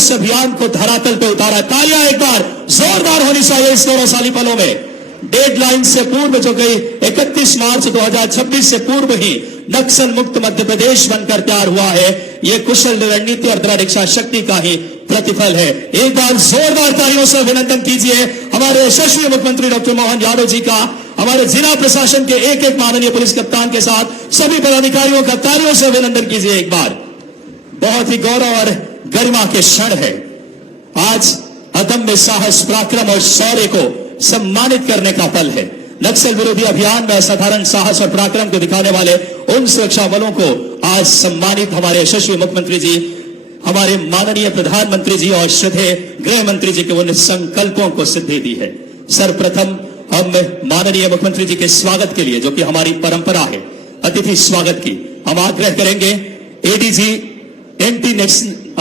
इस अभियान को धरातल पे उतारा। तालियां एक बार जोरदार होनी चाहिए इस गौरवशाली पलों में। डेडलाइन से पूर्व जो गई 31 मार्च 2026 से पूर्व ही नक्सल मुक्त मध्य प्रदेश बनकर तैयार हुआ है। यह कुशल रणनीति और दृढ़ इच्छा शक्ति का ही प्रतिफल है। एक बार जोरदार तालियों से अभिनंदन कीजिए हमारे यशस्वी मुख्यमंत्री डॉक्टर मोहन यादव जी का, हमारे जिला प्रशासन के एक एक माननीय पुलिस कप्तान के साथ सभी पदाधिकारियों का तालियों से अभिनंदन कीजिए एक बार। बहुत ही गौरव और गरिमा के क्षण है। आज अदम्य साहस, पराक्रम और शौर्य को सम्मानित करने का पल है। नक्सल विरोधी अभियान में असाधारण साहस और पराक्रम को दिखाने वाले उन सुरक्षा बलों को आज सम्मानित हमारे यशस्वी मुख्यमंत्री जी, हमारे माननीय प्रधानमंत्री जी और श्रद्धेय गृह मंत्री जी के उन संकल्पों को सिद्धि दी है। सर्वप्रथम हम माननीय मुख्यमंत्री जी के स्वागत के लिए, जो कि हमारी परंपरा है, अतिथि स्वागत की हम आग्रह करेंगे एडीजी एंटी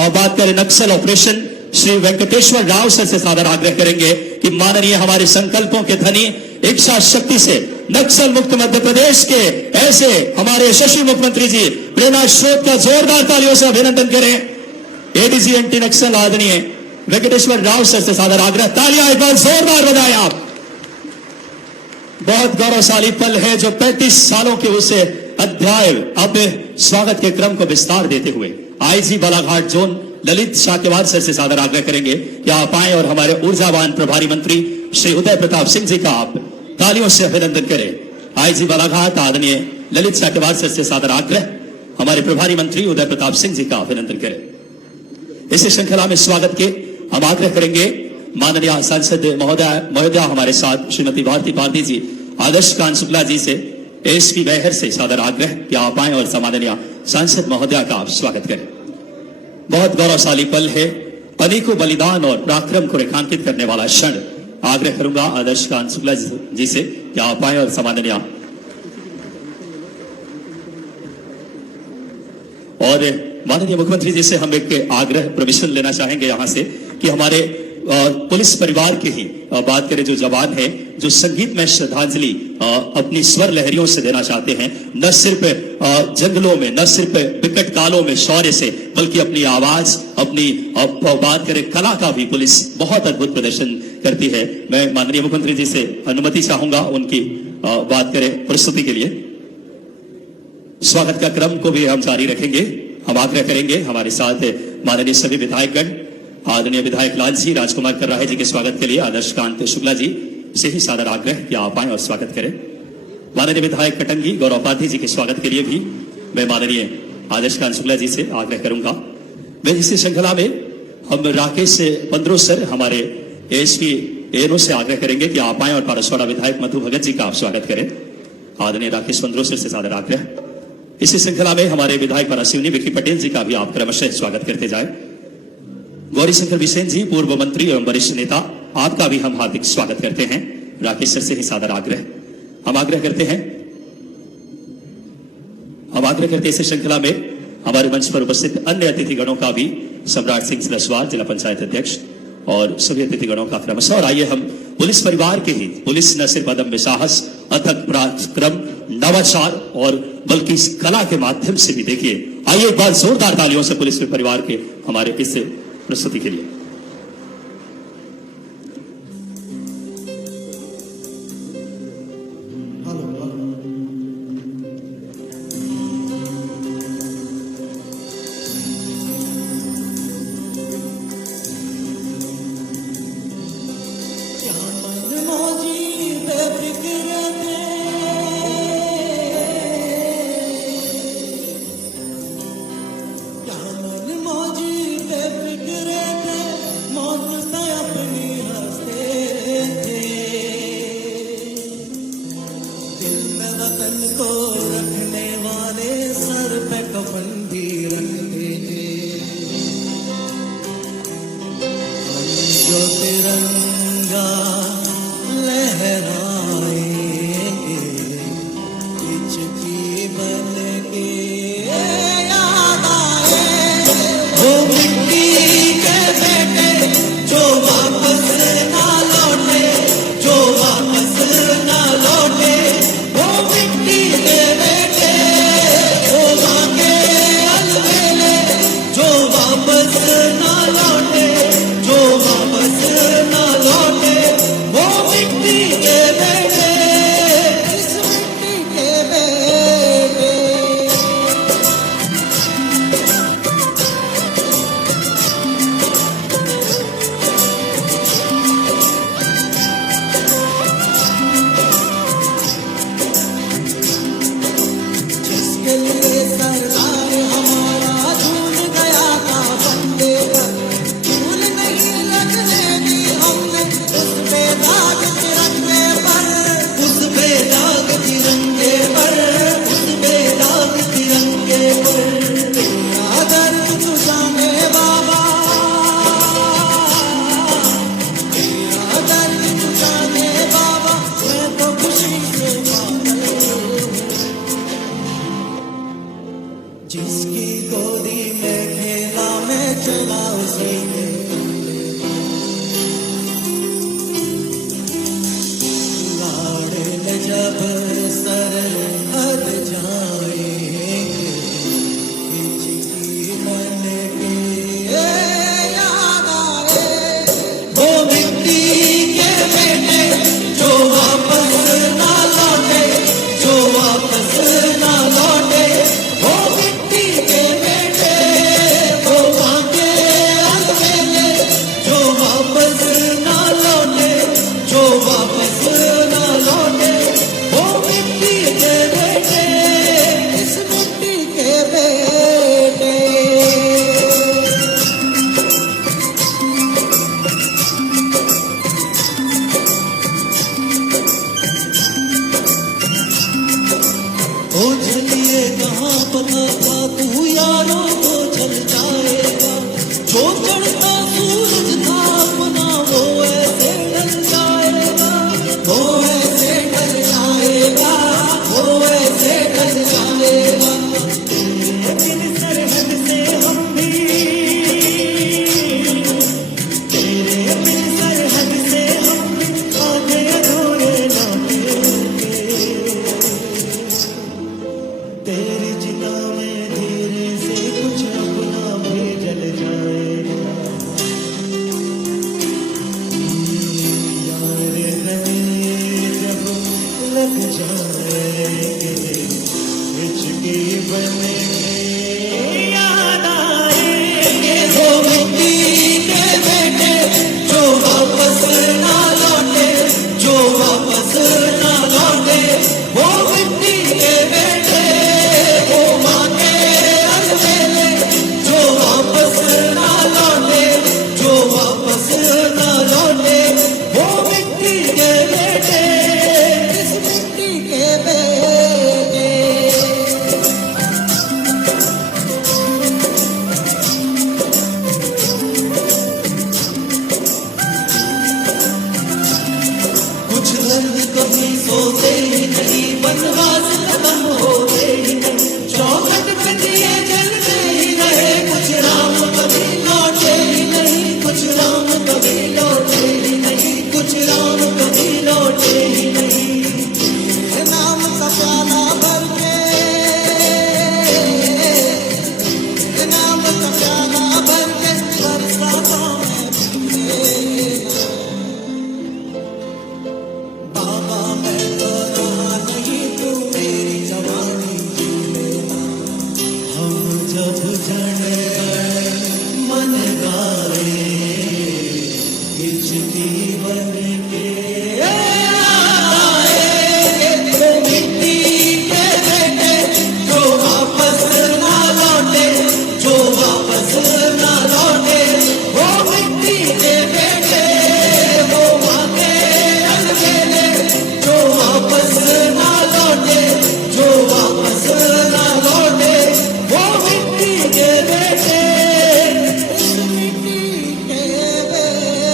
बात करें नक्सल ऑपरेशन श्री वेंकटेश्वर राव सर से सादर आग्रह करेंगे कि माननीय हमारे संकल्पों के धनी इच्छा शक्ति से नक्सल मुक्त मध्य प्रदेश के ऐसे हमारे यशस्वी मुख्यमंत्री जी प्रेरणा स्रोत का जोरदार तालियों से अभिनंदन करें। एडीजी एंटी नक्सल आदरणीय वेंकटेश्वर राव सर से सादर आग्रह। तालियां एक बार जोरदार बजाएं आप। बहुत गौरवशाली पल है जो 35 सालों के उसे अध्याय अब स्वागत के क्रम को विस्तार देते हुए IG Balaghat zone Lalit Shakyawar sir से सादर आग्रह करेंगे कि आप आए और हमारे ऊर्जावान प्रभारी मंत्री श्री उदय प्रताप सिंह जी का आप तालियों से अभिनंदन करें। आईजी बालाघाट आदरणीय ललित शाक्यवार सर से सादर आग्रह हमारे प्रभारी मंत्री उदय प्रताप सिंह जी का अभिनंदन करें। इस श्रृंखला में स्वागत के हम आग्रह करेंगे माननीय सांसद महोदया हमारे साथ श्रीमती भारती पारधी जी, आदर्श कांत शुक्ला जी से, एसपी बैहर से सादर आग्रह कि आप आए और सम्माननीय सांसद महोदया का आप स्वागत करें। बहुत गौरवशाली पल है, अनेकों बलिदान और पराक्रम को रेखांकित करने वाला क्षण। आग्रह करूंगा आदर्श कांत शुक्ला जी से कि आप आए और सम्माननीय और माननीय मुख्यमंत्री जी से हम एक आग्रह परमिशन लेना चाहेंगे यहां से कि हमारे पुलिस परिवार के ही बात करें जो जवान है, जो संगीत में श्रद्धांजलि अपनी स्वर लहरियों से देना चाहते हैं, न सिर्फ जंगलों में, न सिर्फ विकट कालों में शौर्य से, बल्कि अपनी आवाज, अपनी बात करें कला का भी पुलिस बहुत अद्भुत प्रदर्शन करती है। मैं माननीय मुख्यमंत्री जी से अनुमति चाहूंगा उनकी बात करें प्रस्तुति के लिए। स्वागत का क्रम को भी हम जारी रखेंगे। हम आग्रह करेंगे हमारे साथ माननीय सभी विधायकगण, आदरणीय विधायक लाल जी, राजकुमार कर्राहे जी के स्वागत के लिए आदर्श कांत शुक्ला जी से ही सादर आग्रह कि आप आए और स्वागत करें। माननीय विधायक कटंगी गौरवपाधी जी के स्वागत के लिए भी मैं माननीय आदर्श कांत शुक्ला जी से आग्रह करूंगा। मैं इसी श्रृंखला में हम राकेश पंद्रो सर हमारे एसपी एनो से आग्रह करेंगे कि आप आए और पारसवाड़ा विधायक मधु भगत जी का आप स्वागत करें। आदरणीय राकेश पंद्रो सर से सादर आग्रह। इसी श्रृंखला में हमारे विधायक परासिवनी विक्की पटेल जी का भी आप क्रमशः स्वागत करते जाए। गौरी शंकर बिसेन जी पूर्व मंत्री एवं वरिष्ठ नेता, आपका भी हम हार्दिक स्वागत करते हैं। राकेश सर से ही सादर आग्रह। हम आग्रह करते इस श्रृंखला में हमारे मंच पर उपस्थित अन्य अतिथिगणों का भी, सम्राट सिंह सिलसवार जिला पंचायत अध्यक्ष और सभी अतिथिगणों का क्रमशः। और आइए हम पुलिस परिवार के ही, पुलिस न सिर्फ अदम्य साहस, अथक पराक्रम, नवाचार और बल्कि इस कला के माध्यम से भी देखिए। आइए एक बार जोरदार तालियों से पुलिस परिवार के हमारे इस प्रस्तुति के लिए। वापस ना लौटे। जब सरहद जाएंगे मन के याद आए वो मिट्टी के बेटे जो वापस ना लौटे, जो वापस ना लौटे, वो मिट्टी के बेटे वो मांगे अलबेले, जो वापस ना लौटे, जो वापस ना लौटे, वो मिट्टी के बेटे, इस मिट्टी के बेटे। ओ चलिए कहाँ पता था तू यारों को चल जाएगा, जो चढ़ता सूरज था अपना वो ऐसे ढल जाएगा, वो ऐसे ढल जाएगा, वो ऐसे ढल जाएगा। लेकिन सरहद से हम भी, तेरे बिन सरहद से हम भी आधे अधूरे लौटेंगे, तेरी चिता में धीरे से कुछ अपना भी जल जाएगा। यार नहीं जब लग जाएंगे, हिचकी बनेंगे, याद आएंगे वो मिट्टी के बेटे जो वापस ना लौटे, जो वापस ना लौटे, वो मिट्टी के बेटे वो मांगे अलबेले, जो वापस ना लौटे, जो वापस ना लौटे, वो मिट्टी के बेटे, इस मिट्टी के बेटे। कुछ दर्द कभी सोते ही नहीं, बनवास खत्म होते ही नहीं, चौखट पे दिए जलते ही रहे, कुछ राम कभी लौटे ही नहीं, कुछ राम कभी लौटे ही नहीं, कुछ राम कभी लौटे ही नहीं। तेरे नाम का प्याला भर के, तेरे नाम का प्याला भर के बरसातों में पीएंगे। बाबा मैं तो रहा नहीं, तू मेरी जवानी जी लेना, हम जब जड़ गए मन गाए, हिचकी बन के आए, वो मिट्टी के बेटे जो वापस ना लौटे, जो वापस ना लौटे, वो मिट्टी के बेटे वो मांगे अलबेले, जो वापस ना लौटे, जो वापस ना लौटे, वो मिट्टी के बेटे, इस मिट्टी के बेटे।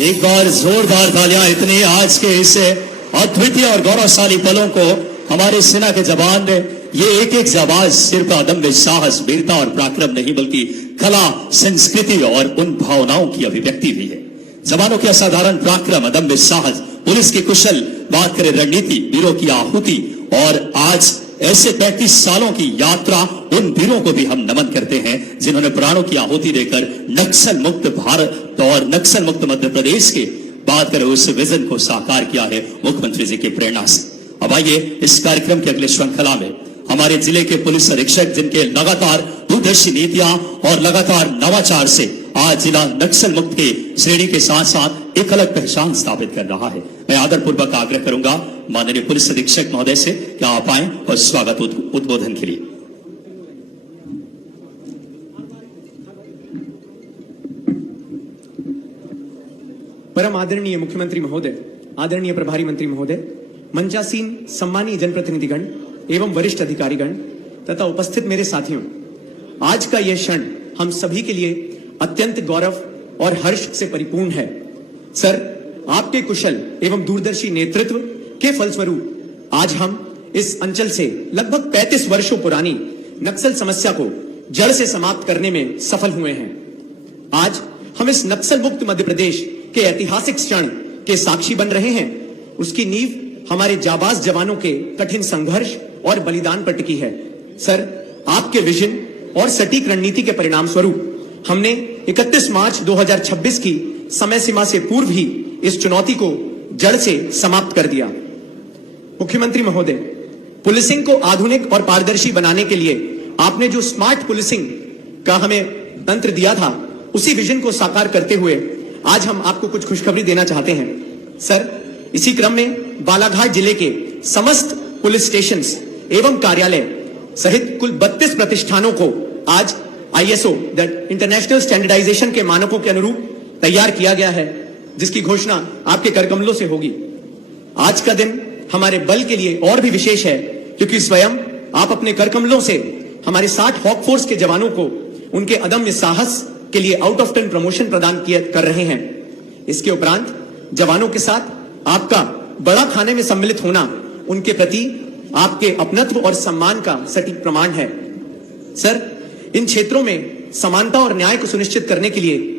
एक बार जोरदार तालियां इतनी आज के इस अद्वितीय और गौरवशाली पलों को हमारे सेना के जवान ने, ये एक एक जाबाज सिर्फ अदम्य साहस, वीरता और पराक्रम नहीं बल्कि कला, संस्कृति और उन भावनाओं की अभिव्यक्ति भी है। जवानों के असाधारण पराक्रम, अदम्य साहस, पुलिस की कुशल बात करें रणनीति, वीरों की आहुति, और आज ऐसे 35 सालों की यात्रा उन वीरों को भी हम नमन करते हैं जिन्होंने प्राणों की आहुति देकर नक्सल मुक्त भारत और नक्सल मुक्त मध्य प्रदेश के बात करें उस विजन को साकार किया है मुख्यमंत्री जी की प्रेरणा से। अब आइए इस कार्यक्रम के अगले श्रृंखला में हमारे जिले के पुलिस अधीक्षक जिनके लगातार दूरदर्शी नीतियां और लगातार नवाचार से आज जिला नक्सल मुक्त के श्रेणी के साथ साथ एक अलग पहचान स्थापित कर रहा है। मैं आदरपूर्वक आग्रह करूंगा माननीय पुलिस अधीक्षक महोदय से कि आप आए और स्वागत उद्बोधन के लिए। परम आदरणीय मुख्यमंत्री महोदय, आदरणीय प्रभारी मंत्री महोदय, मंचासीन सम्मानीय जनप्रतिनिधिगण एवं वरिष्ठ अधिकारीगण तथा उपस्थित मेरे साथियों, आज का यह क्षण हम सभी के लिए अत्यंत गौरव और हर्ष से परिपूर्ण है। सर, आपके कुशल एवं दूरदर्शी नेतृत्व के फलस्वरूप आज हम इस अंचल से लगभग 35 वर्षों पुरानी नक्सल समस्या को जड़ से समाप्त करने में सफल हुए हैं। आज हम इस नक्सल मुक्त मध्य प्रदेश के ऐतिहासिक क्षण के साक्षी बन रहे हैं। उसकी नींव हमारे जाबाज जवानों के कठिन संघर्ष और बलिदान पर टिकी है। सर, आपके विजन और सटीक रणनीति के परिणाम स्वरूप हमने 31 मार्च 2026 की समय सीमा से पूर्व ही इस चुनौती को जड़ से समाप्त कर दिया। मुख्यमंत्री महोदय, पुलिसिंग को आधुनिक और पारदर्शी बनाने के लिए आपने जो स्मार्ट पुलिसिंग का हमें तंत्र दिया था, उसी विजन को साकार करते हुए आज हम आपको कुछ खुशखबरी देना चाहते हैं। सर, इसी क्रम में बालाघाट जिले के समस्त पुलिस स्टेशन एवं कार्यालय सहित कुल 32 प्रतिष्ठानों को आज ISO इंटरनेशनल स्टैंडर्डाइजेशन के मानकों के अनुरूप तैयार किया गया है, जिसकी घोषणा आपके करकमलों से होगी। आज का दिन हमारे बल के लिए और भी विशेष है, क्योंकि स्वयं आप अपने करकमलों से हमारे 60 हॉक फोर्स के जवानों को उनके अदम्य साहस के लिए आउट ऑफ 10 प्रमोशन प्रदान कर रहे हैं। इसके उपरांत जवानों के साथ आपका बड़ा खाने में सम्मिलित होना उनके प्रति आपके अपनत्व और सम्मान का सटीक प्रमाण है। सर, इन क्षेत्रों में समानता और न्याय को सुनिश्चित करने के लिए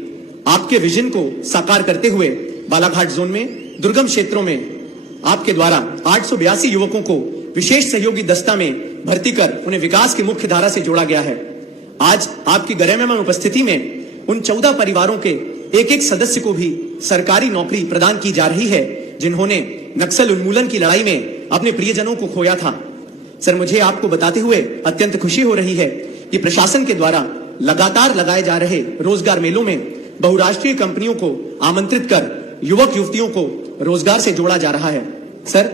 आपके विजन को साकार करते हुए बालाघाट जोन में दुर्गम क्षेत्रों में आपके द्वारा 882 युवकों को विशेष सहयोगी दस्ता में भर्ती कर उन्हें विकास की मुख्य धारा से जोड़ा गया है। आज आपकी गरिमामय उपस्थिति में उन 14 परिवारों के एक एक सदस्य को भी सरकारी नौकरी प्रदान की जा रही है, जिन्होंने नक्सल उन्मूलन की लड़ाई में अपने प्रियजनों को खोया था। सर, मुझे आपको बताते हुए अत्यंत खुशी हो रही है कि प्रशासन के द्वारा लगातार लगाए जा रहे रोजगार मेलों में बहुराष्ट्रीय कंपनियों को आमंत्रित कर युवक युवतियों को रोजगार से जोड़ा जा रहा है। सर,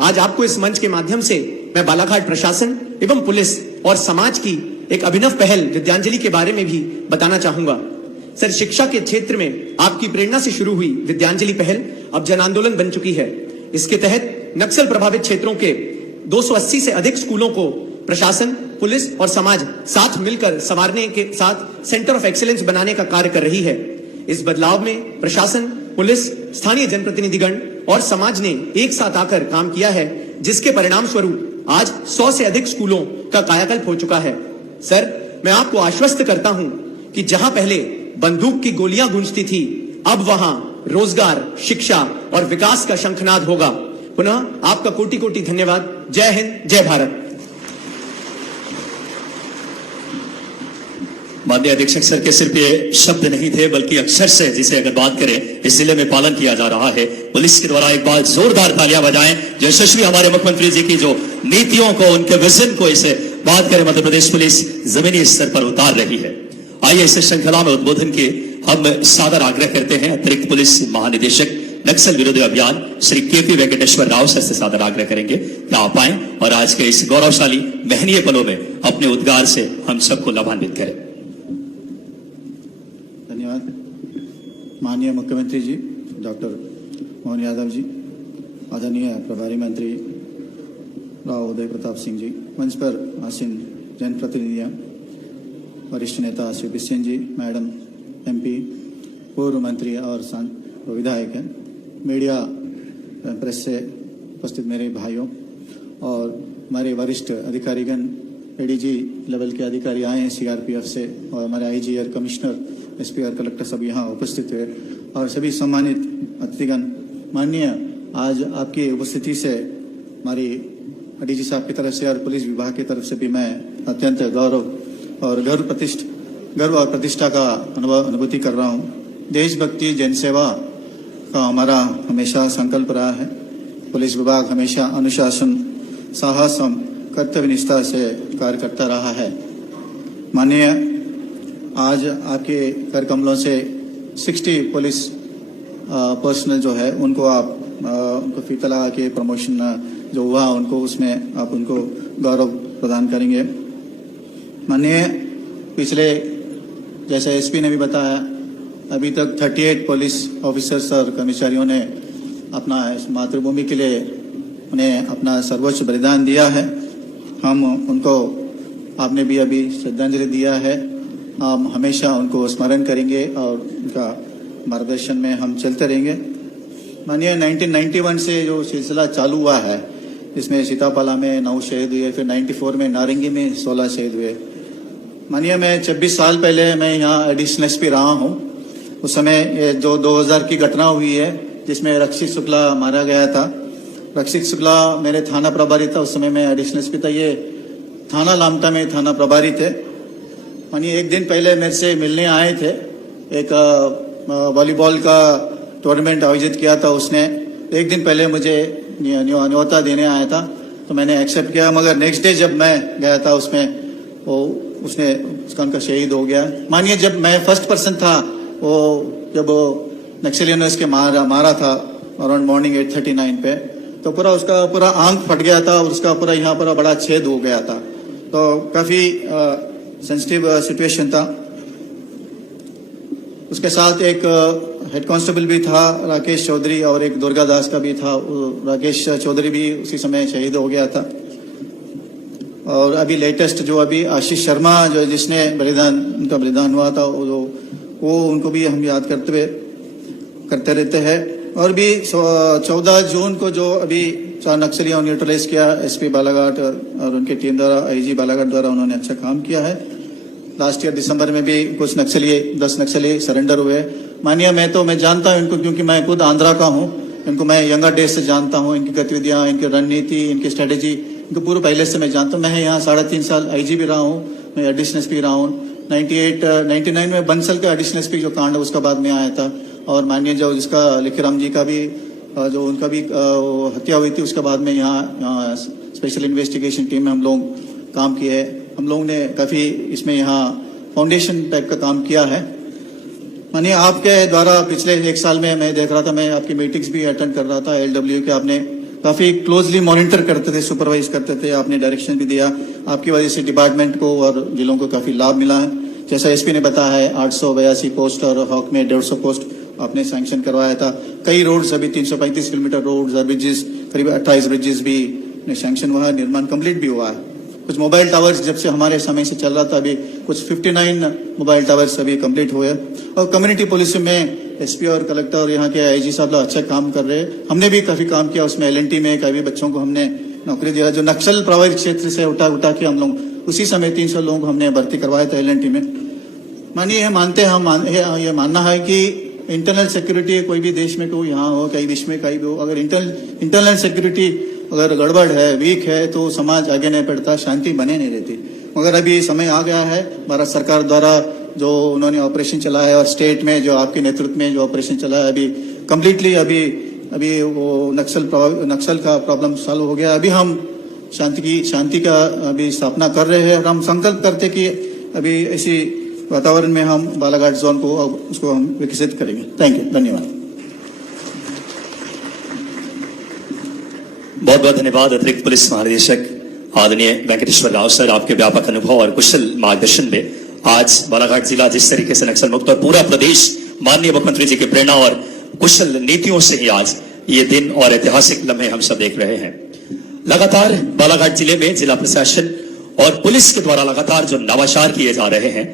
आज आपको इस मंच के माध्यम से मैं बालाघाट प्रशासन एवं पुलिस और समाज की एक अभिनव पहल विद्यांजलि के बारे में भी बताना चाहूंगा। सर, शिक्षा के क्षेत्र में आपकी प्रेरणा से शुरू हुई विद्यांजलि पहल अब जन आंदोलन बन चुकी है। इसके तहत नक्सल प्रभावित क्षेत्रों के 280 से अधिक स्कूलों को प्रशासन, पुलिस और समाज साथ मिलकर संवारने के साथ सेंटर ऑफ एक्सीलेंस बनाने का कार्य कर रही है। इस बदलाव में प्रशासन, पुलिस, स्थानीय जनप्रतिनिधिगण और समाज ने एक साथ आकर काम किया है, जिसके परिणाम स्वरूप आज 100 से अधिक स्कूलों का कायाकल्प हो चुका है। सर, मैं आपको आश्वस्त करता हूं कि जहां पहले बंदूक की गोलियां गूंजती थी, अब वहां रोजगार, शिक्षा और विकास का शंखनाद होगा। पुनः आपका कोटि कोटि धन्यवाद। जय हिंद, जय भारत। माननीय अधीक्षक सर के सिर्फ ये शब्द नहीं थे, बल्कि अक्षर से जिसे अगर बात करें इस जिले में पालन किया जा रहा है। पुलिस के द्वारा एक बार जोरदार तालियां बजाएं, जो यशस्वी हमारे मुख्यमंत्री जी की जो नीतियों को, उनके विजन को इसे बात करें मध्य प्रदेश पुलिस जमीनी स्तर पर उतार रही है। आइए इस श्रृंखला में उद्बोधन के हम सादर आग्रह करते हैं अतिरिक्त पुलिस महानिदेशक नक्सल विरोधी अभियान श्री KP वेंकटेश्वर राव सर से सादर आग्रह करेंगे कि आप आए और आज के इस गौरवशाली महनीय पलों में अपने उद्गार से हम सबको लाभान्वित करें। धन्यवाद। माननीय मुख्यमंत्री जी डॉक्टर मोहन यादव जी, आदरणीय प्रभारी मंत्री राव उदय प्रताप सिंह जी, मंच पर आसीन जनप्रतिनिधियां, वरिष्ठ नेता श्री बिसेन जी, मैडम MP, पूर्व मंत्री और विधायक हैं, मीडिया प्रेस से उपस्थित मेरे भाइयों और हमारे वरिष्ठ अधिकारीगण, ADG लेवल के अधिकारी आए हैं CRPF से, और हमारे IG और कमिश्नर, SP और कलेक्टर सब यहाँ उपस्थित हुए, और सभी सम्मानित अतिथिगण। माननीय, आज आपकी उपस्थिति से हमारी DG साहब की तरफ से और पुलिस विभाग की तरफ से भी मैं अत्यंत गौरव और गर्व और प्रतिष्ठा का अनुभूति कर रहा हूँ। देशभक्ति, जनसेवा का हमारा हमेशा संकल्प रहा है। पुलिस विभाग हमेशा अनुशासन, साहस और कर्तव्य निष्ठा से कार्य करता रहा है। माननीय, आज आपके कर कमलों से 60 पुलिस पर्सनल जो है उनको आप उनको फीता लगा के प्रमोशन जो हुआ उनको, उसमें आप उनको गौरव प्रदान करेंगे। माननीय, पिछले जैसे SP ने भी बताया, अभी तक 38 पुलिस ऑफिसर्स और कर्मचारियों ने अपना इस मातृभूमि के लिए उन्हें अपना सर्वोच्च बलिदान दिया है। हम उनको, आपने भी अभी श्रद्धांजलि दिया है, हम हमेशा उनको स्मरण करेंगे और उनका मार्गदर्शन में हम चलते रहेंगे। मानिए, 1991 से जो सिलसिला चालू हुआ है, इसमें सीतापाला में 9 शहीद हुए, फिर 94 में नारंगी में 16 शहीद हुए। मानिए मैं 26 साल पहले मैं यहाँ एडिशनल एसपी रहा हूँ। उस समय ये जो 2000 की घटना हुई है जिसमें रक्षित शुक्ला मारा गया था। रक्षित शुक्ला मेरे थाना प्रभारी था, उस समय मैं एडिशनल एसपी था। ये थाना लामटा में थाना प्रभारी थे। मानिए एक दिन पहले मेरे से मिलने आए थे, एक वॉलीबॉल का टूर्नामेंट आयोजित किया था उसने। एक दिन पहले मुझे न्योता देने आया था तो मैंने एक्सेप्ट किया, मगर नेक्स्ट डे जब मैं गया था उसमें वो उसका शहीद हो गया। मानिए जब मैं फर्स्ट पर्सन था वो जब नक्सलियों ने उसके मारा था अराउंड मॉर्निंग 8:39 पे, तो उसका पूरा आंख फट गया था और उसका पूरा यहाँ पर बड़ा छेद हो गया था। तो काफी सेंसिटिव सिचुएशन था। उसके साथ एक हेड कांस्टेबल भी था राकेश चौधरी और एक दुर्गा दास का भी था। राकेश चौधरी भी उसी समय शहीद हो गया था। और अभी लेटेस्ट जो अभी आशीष शर्मा जो जिसने उनका बलिदान हुआ था वो उनको भी हम याद करते रहते हैं। और भी 14 जून को जो अभी 4 नक्सलियों न्यूट्रलाइज किया एसपी बालाघाट और उनकी टीम द्वारा, आईजी बालाघाट द्वारा उन्होंने अच्छा काम किया है। लास्ट ईयर दिसंबर में भी कुछ 10 नक्सली सरेंडर हुए। मानिए मैं जानता हूं इनको क्योंकि मैं खुद आंध्रा का हूं। इनको मैं यंगर डेज से जानता हूं, इनकी गतिविधियां, इनकी रणनीति, इनकी स्ट्रेटेजी इनको पूरे पहले से मैं जानता हूं। मैं यहाँ 3.5 साल आईजी भी रहा हूं, मैं एडिशनल एसपी रहा हूं। 99 में बंसल का एडिशनल एसपी जो कांड उसका बाद में आया था। और मानिए जो जिसका लिखीराम जी का भी जो उनका भी हत्या हुई थी उसके बाद में यहाँ स्पेशल इन्वेस्टिगेशन टीम में हम लोग काम किए। हम लोगों ने काफी इसमें यहाँ फाउंडेशन टाइप का काम किया है। मानिए आपके द्वारा पिछले 1 साल में मैं देख रहा था, मैं आपकी मीटिंग्स भी अटेंड कर रहा था। LW के आपने काफी क्लोजली मॉनिटर करते थे, सुपरवाइज करते थे, आपने डायरेक्शन भी दिया। आपकी वजह से डिपार्टमेंट को और जिलों को काफी लाभ मिला है। जैसा एसपी ने बताया है 882 पोस्ट और हॉक में 150 पोस्ट आपने सैंक्शन करवाया था। कई रोड्स अभी 335 किलोमीटर रोड्स और ब्रिजेस, करीब 28 ब्रिजेस भी सैंक्शन हुआ है, निर्माण कंप्लीट भी हुआ है। कुछ मोबाइल टावर्स जब से हमारे समय से चल रहा था अभी कुछ 59 मोबाइल टावर्स अभी कंप्लीट हुए। और कम्युनिटी पुलिस में एसपी और कलेक्टर और यहाँ के आईजी साहब लोग अच्छा काम कर रहे हैं। हमने भी काफी काम किया उसमें। LNT में कई बच्चों को हमने नौकरी दिया जो नक्सल प्रभावित क्षेत्र से उठा के हम लोग उसी समय 300 लोगों को हमने भर्ती करवाया था LNT में। मानिए ये मानना है कि इंटरनल सिक्योरिटी कोई भी देश में कोई यहाँ हो, कई विश्व में कहीं भी हो, अगर इंटरनल सिक्योरिटी अगर गड़बड़ है, वीक है, तो समाज आगे नहीं बढ़ता, शांति बने नहीं रहती। मगर अभी समय आ गया है भारत सरकार द्वारा जो उन्होंने ऑपरेशन चलाया है और स्टेट में जो आपके नेतृत्व में जो ऑपरेशन चला है अभी कम्प्लीटली अभी वो नक्सल का प्रॉब्लम सॉल्व हो गया। अभी हम शांति का अभी स्थापना कर रहे हैं और हम संकल्प करते कि अभी ऐसी वातावरण में हम बालाघाट जोन को उसको हम विकसित करेंगे। थैंक यू, धन्यवाद। बहुत बहुत धन्यवाद अतिरिक्त पुलिस महानिदेशक आदरणीय वेंकटेश्वर राव सर, आपके व्यापक अनुभव और कुशल मार्गदर्शन में आज बालाघाट जिला जिस तरीके से नक्सल मुक्त और पूरा प्रदेश माननीय मुख्यमंत्री जी की प्रेरणा और कुशल नीतियों से ही आज ये दिन और ऐतिहासिक लम्हे हम सब देख रहे हैं। लगातार बालाघाट जिले में जिला प्रशासन और पुलिस के द्वारा लगातार जो नवाचार किए जा रहे हैं,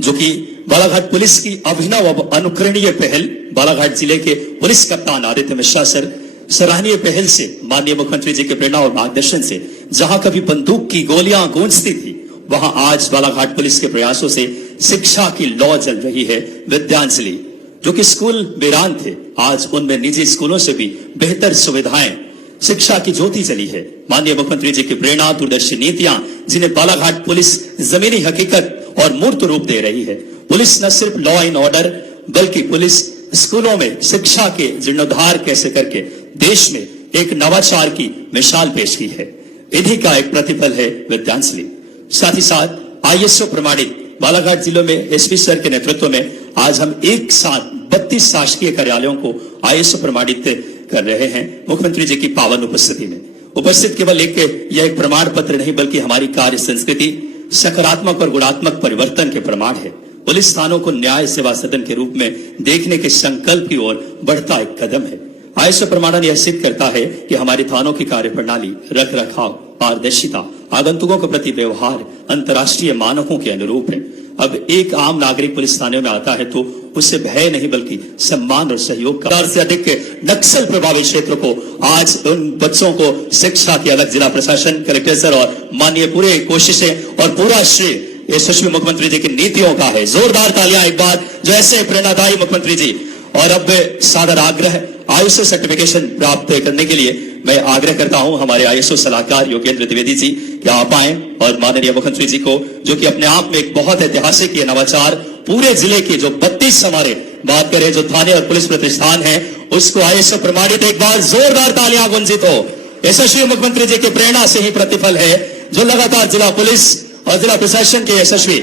जो कि बालाघाट पुलिस की अभिनव अनुकरणीय पहल बालाघाट जिले के पुलिस कप्तान आदित्य मिश्रा सर सराहनीय पहल से माननीय मुख्यमंत्री जी के प्रेरणा और मार्गदर्शन से जहां कभी बंदूक की गोलियां गूंजती थी वहां आज बालाघाट पुलिस के प्रयासों से शिक्षा की लौ जल रही है। विद्यांजलि जो कि स्कूल वीरान थे, आज उनमें निजी स्कूलों से भी बेहतर सुविधाएं, शिक्षा की ज्योति जली है। माननीय मुख्यमंत्री जी की प्रेरणा, दूरदर्शी नीतियां जिन्हें बालाघाट पुलिस जमीनी हकीकत और मूर्त रूप दे रही है। पुलिस न सिर्फ लॉ एंड ऑर्डर बल्कि पुलिस स्कूलों में शिक्षा के जीर्णोद्धार कैसे करके देश में एक नवाचार की मिसाल पेश की है। इन्हीं का एक प्रतिफल है विद्यांजलि। साथ ही साथ ISO प्रमाणित बालाघाट जिलों में एसपी सर के नेतृत्व में आज हम एक साथ 32 शासकीय कार्यालयों को ISO प्रमाणित कर रहे हैं मुख्यमंत्री जी की पावन उपस्थिति में। उपस्थित केवल यह एक प्रमाण पत्र नहीं बल्कि हमारी कार्य संस्कृति सकारात्मक और गुणात्मक परिवर्तन के प्रमाण है। पुलिस थानों को न्याय सेवा सदन के रूप में देखने के संकल्प की ओर बढ़ता एक कदम है। ISO प्रमाणन यह सिद्ध करता है कि हमारे थानों की कार्यप्रणाली, रख रखाव, पारदर्शिता, आगंतुकों के प्रति व्यवहार अंतर्राष्ट्रीय मानकों के अनुरूप है। अब एक आम नागरिक पुलिस थाने में आता है तो उससे भय नहीं बल्कि सम्मान और सहयोग का से अधिक नक्सल प्रभावित क्षेत्र को आज उन बच्चों को शिक्षा की अलग जिला प्रशासन, कलेक्टर सर और माननीय पूरे कोशिशें और पूरा श्रेय यशस्वी मुख्यमंत्री जी की नीतियों का है। जोरदार तालियां एक बार जो ऐसे प्रेरणादायी मुख्यमंत्री जी। और अब सादर आग्रह आईएसओ सर्टिफिकेशन प्राप्त करने के लिए मैं आग्रह करता हूं हमारे आईएसओ सलाहकार योगेंद्र द्विवेदी जी कि आप आए और माननीय मुख्यमंत्री जी को, जो कि अपने आप में एक बहुत ऐतिहासिक ये नवाचार पूरे जिले के जो 32 हमारे बात करें जो थाने और पुलिस प्रतिष्ठान है उसको आईएसओ प्रमाणित, एक बार जोरदार तालियां गुंजित हो। यशस्वी मुख्यमंत्री जी की प्रेरणा से ही प्रतिफल है जो लगातार जिला पुलिस और जिला प्रशासन के यशस्वी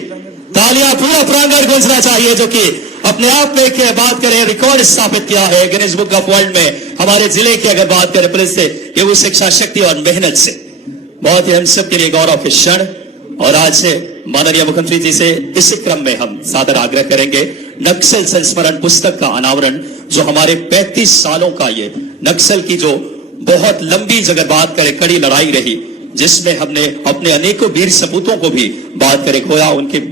तालियां पूरा प्रांगण गूंजना चाहिए, जो कि अपने आप में एक बात करें रिकॉर्ड स्थापित किया है गिनीज बुक ऑफ वर्ल्ड में हमारे जिले की अगर बात करें पुलिस से ये वो शिक्षा शक्ति और मेहनत से बहुत ही हम सब के लिए गौरव के क्षण। और आज से माननीय मुख्यमंत्री जी से इस क्रम में हम सादर आग्रह करेंगे नक्सल संस्मरण पुस्तक का अनावरण, जो हमारे 35 सालों का ये नक्सल की जो बहुत लंबी जगह बात करें कड़ी लड़ाई रही, जिसमें हमने अपने अनेकों वीर सपूतों को भी बात करें खोया, उनके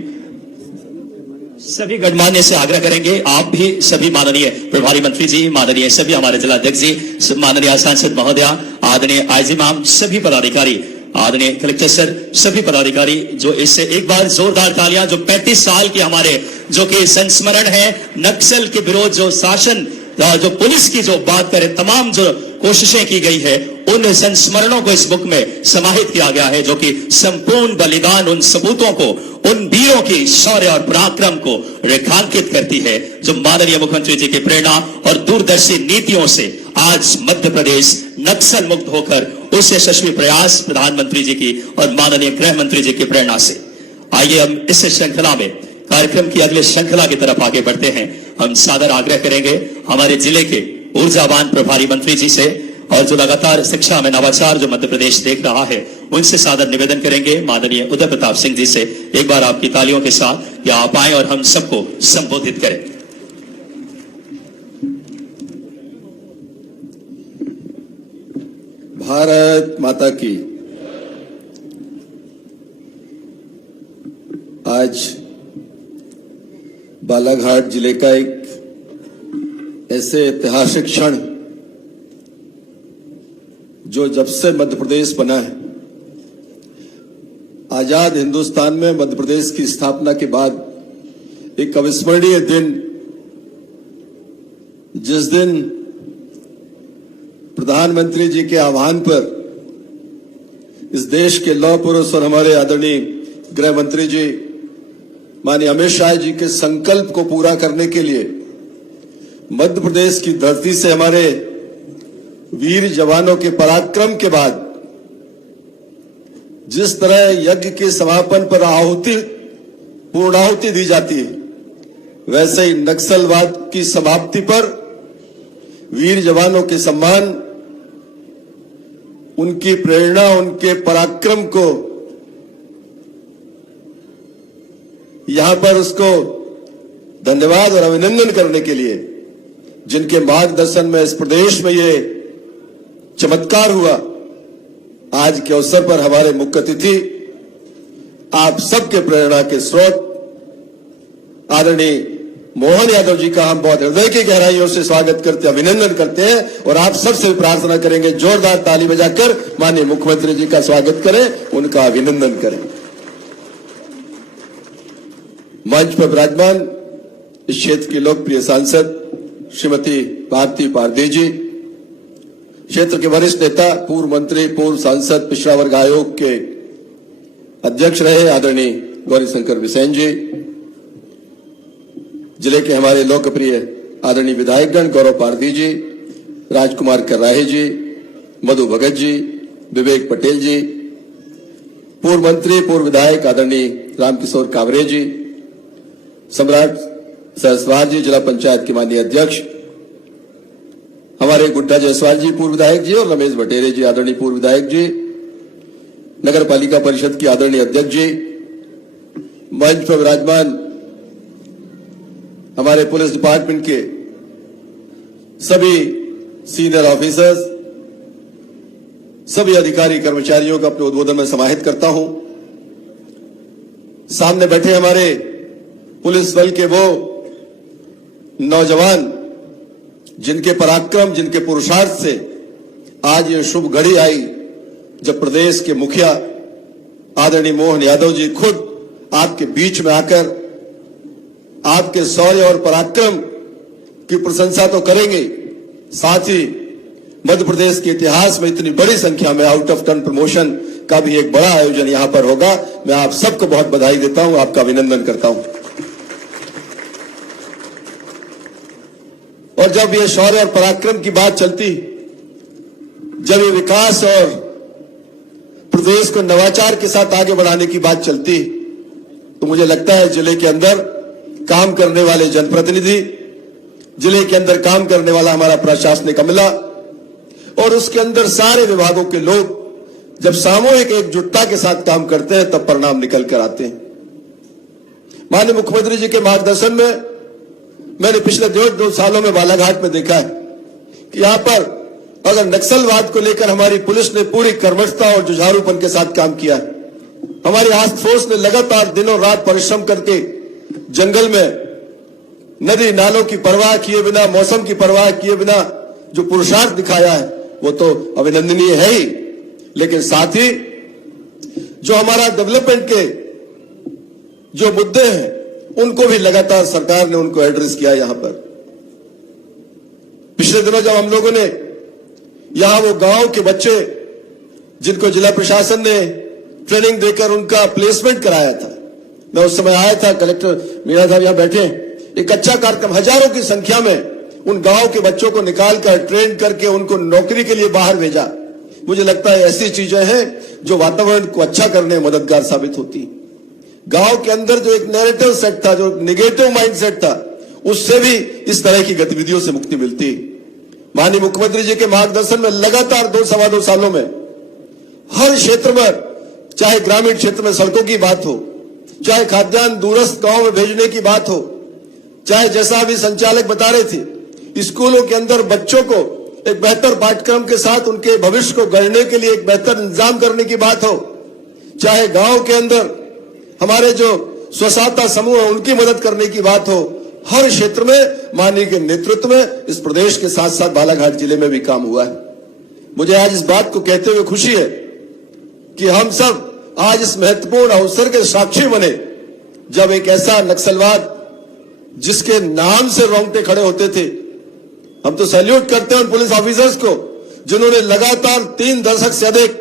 सभी गणमान्य से आग्रह करेंगे आप भी सभी माननीय प्रभारी मंत्री जी, माननीय सभी हमारे जिला अध्यक्ष जी, माननीय सांसद महोदया, आदरणीय आईजी मैम, सभी पदाधिकारी, आदरणीय कलेक्टर सर, सभी पदाधिकारी जो इससे एक बार जोरदार तालियां जो 35 साल की हमारे जो कि संस्मरण है नक्सल के विरोध जो शासन जो पुलिस की जो बात करें तमाम जो कोशिशें की गई है उन संस्मरणों को इस बुक में समाहित किया गया है, जो कि संपूर्ण बलिदान उन सबूतों को उन वीरों की शौर्य और पराक्रम को रेखांकित करती है, जो माननीय मुख्यमंत्री जी की प्रेरणा और दूरदर्शी नीतियों से आज मध्य प्रदेश नक्सल मुक्त होकर उस यशस्वी प्रयास प्रधानमंत्री जी की और माननीय गृह मंत्री जी की प्रेरणा से। आइए हम इस श्रृंखला में कार्यक्रम की अगले श्रृंखला की तरफ आगे बढ़ते हैं। हम सादर आग्रह करेंगे हमारे जिले के ऊर्जावान प्रभारी मंत्री जी से और जो लगातार शिक्षा में नवाचार जो मध्य प्रदेश देख रहा है उनसे सादर निवेदन करेंगे माननीय उदय प्रताप सिंह जी से एक बार आपकी तालियों के साथ या आप आए और हम सबको संबोधित करें। भारत माता की। आज बालाघाट जिले का एक ऐसे ऐतिहासिक क्षण जो जब से मध्य प्रदेश बना है, आजाद हिंदुस्तान में मध्य प्रदेश की स्थापना के बाद एक अविस्मरणीय दिन, जिस दिन प्रधानमंत्री जी के आह्वान पर इस देश के लौह पुरुष और हमारे आदरणीय गृह मंत्री जी माननीय अमित शाह जी के संकल्प को पूरा करने के लिए मध्य प्रदेश की धरती से हमारे वीर जवानों के पराक्रम के बाद जिस तरह यज्ञ के समापन पर पूर्णाहुति दी जाती है, वैसे ही नक्सलवाद की समाप्ति पर वीर जवानों के सम्मान, उनकी प्रेरणा, उनके पराक्रम को यहां पर उसको धन्यवाद और अभिनंदन करने के लिए, जिनके मार्गदर्शन में इस प्रदेश में ये चमत्कार हुआ, आज के अवसर पर हमारे मुख्य अतिथि आप सबके प्रेरणा के स्रोत आदरणीय मोहन यादव जी का हम बहुत हृदय की गहराइयों से स्वागत करते, अभिनंदन करते हैं और आप सबसे भी प्रार्थना करेंगे जोरदार ताली बजाकर माननीय मुख्यमंत्री जी का स्वागत करें, उनका अभिनंदन करें। मंच पर विराजमान इस क्षेत्र की लोकप्रिय सांसद श्रीमती भारती पारदी जी, क्षेत्र के वरिष्ठ नेता, पूर्व मंत्री, पूर्व सांसद, पिछड़ा वर्ग आयोग के अध्यक्ष रहे आदरणीय गौरीशंकर बिसेन जी, जिले के हमारे लोकप्रिय आदरणीय विधायकगण गौरव पारदी जी, राजकुमार कर्राहे जी, मधु भगत जी, विवेक पटेल जी, पूर्व मंत्री, पूर्व विधायक आदरणीय रामकिशोर कावरे जी, सम्राट सहस्वार जी, जिला पंचायत के माननीय अध्यक्ष हमारे गुड्डा जायसवाल जी पूर्व विधायक जी और रमेश भटेरे जी आदरणीय पूर्व विधायक जी, नगर पालिका परिषद की आदरणीय अध्यक्ष जी, मंच पर विराजमान हमारे पुलिस डिपार्टमेंट के सभी सीनियर ऑफिसर्स, सभी अधिकारी कर्मचारियों का अपने उद्बोधन में समाहित करता हूं। सामने बैठे हमारे पुलिस बल के वो नौजवान जिनके पराक्रम, जिनके पुरुषार्थ से आज ये शुभ घड़ी आई जब प्रदेश के मुखिया आदरणीय मोहन यादव जी खुद आपके बीच में आकर आपके शौर्य और पराक्रम की प्रशंसा तो करेंगे, साथ ही मध्य प्रदेश के इतिहास में इतनी बड़ी संख्या में आउट ऑफ टर्न प्रमोशन का भी एक बड़ा आयोजन यहां पर होगा। मैं आप सबको बहुत बधाई देता हूं, आपका अभिनंदन करता हूं। और जब ये शौर्य और पराक्रम की बात चलती, जब ये विकास और प्रदेश को नवाचार के साथ आगे बढ़ाने की बात चलती, तो मुझे लगता है जिले के अंदर काम करने वाले जनप्रतिनिधि, जिले के अंदर काम करने वाला हमारा प्रशासनिक अमला और उसके अंदर सारे विभागों के लोग जब सामूहिक एकजुटता के साथ काम करते हैं तब परिणाम निकल कर आते हैं। माननीय मुख्यमंत्री जी के मार्गदर्शन में मैंने पिछले 2 सालों में बालाघाट में देखा है कि यहां पर अगर नक्सलवाद को लेकर हमारी पुलिस ने पूरी कर्मठता और जुझारूपन के साथ काम किया है। हमारी टास्क फोर्स ने लगातार दिनों रात परिश्रम करके जंगल में नदी नालों की परवाह किए बिना, मौसम की परवाह किए बिना जो पुरुषार्थ दिखाया है वो तो अभिनंदनीय है ही, लेकिन साथ ही जो हमारा डेवलपमेंट के जो मुद्दे हैं उनको भी लगातार सरकार ने उनको एड्रेस किया। यहां पर पिछले दिनों जब हम लोगों ने यहां वो गांव के बच्चे जिनको जिला प्रशासन ने ट्रेनिंग देकर उनका प्लेसमेंट कराया था, मैं उस समय आया था, कलेक्टर मीणा साहब यहां बैठे, एक अच्छा कार्यक्रम, हजारों की संख्या में उन गांव के बच्चों को निकालकर ट्रेन करके उनको नौकरी के लिए बाहर भेजा। मुझे लगता है ऐसी चीजें हैं जो वातावरण को अच्छा करने में मददगार साबित होती। गांव के अंदर जो एक नैरेटिव सेट था, जो नेगेटिव माइंडसेट था, उससे भी इस तरह की गतिविधियों से मुक्ति मिलती। माननीय मुख्यमंत्री जी के मार्गदर्शन में लगातार 2-2.25 सालों में हर क्षेत्र में, चाहे ग्रामीण क्षेत्र में सड़कों की बात हो, चाहे खाद्यान्न दूरस्थ गांव में भेजने की बात हो, चाहे जैसा अभी संचालक बता रहे थे स्कूलों के अंदर बच्चों को एक बेहतर पाठ्यक्रम के साथ उनके भविष्य को गढ़ने के लिए एक बेहतर इंतजाम करने की बात हो, चाहे गांव के अंदर हमारे जो स्वसहायता समूह है उनकी मदद करने की बात हो, हर क्षेत्र में माननीय के नेतृत्व में इस प्रदेश के साथ साथ बालाघाट जिले में भी काम हुआ है। मुझे आज इस बात को कहते हुए खुशी है कि हम सब आज इस महत्वपूर्ण अवसर के साक्षी बने जब एक ऐसा नक्सलवाद जिसके नाम से रोंगटे खड़े होते थे, हम तो सैल्यूट करते हैं उन पुलिस ऑफिसर्स को जिन्होंने लगातार 3 दशक से अधिक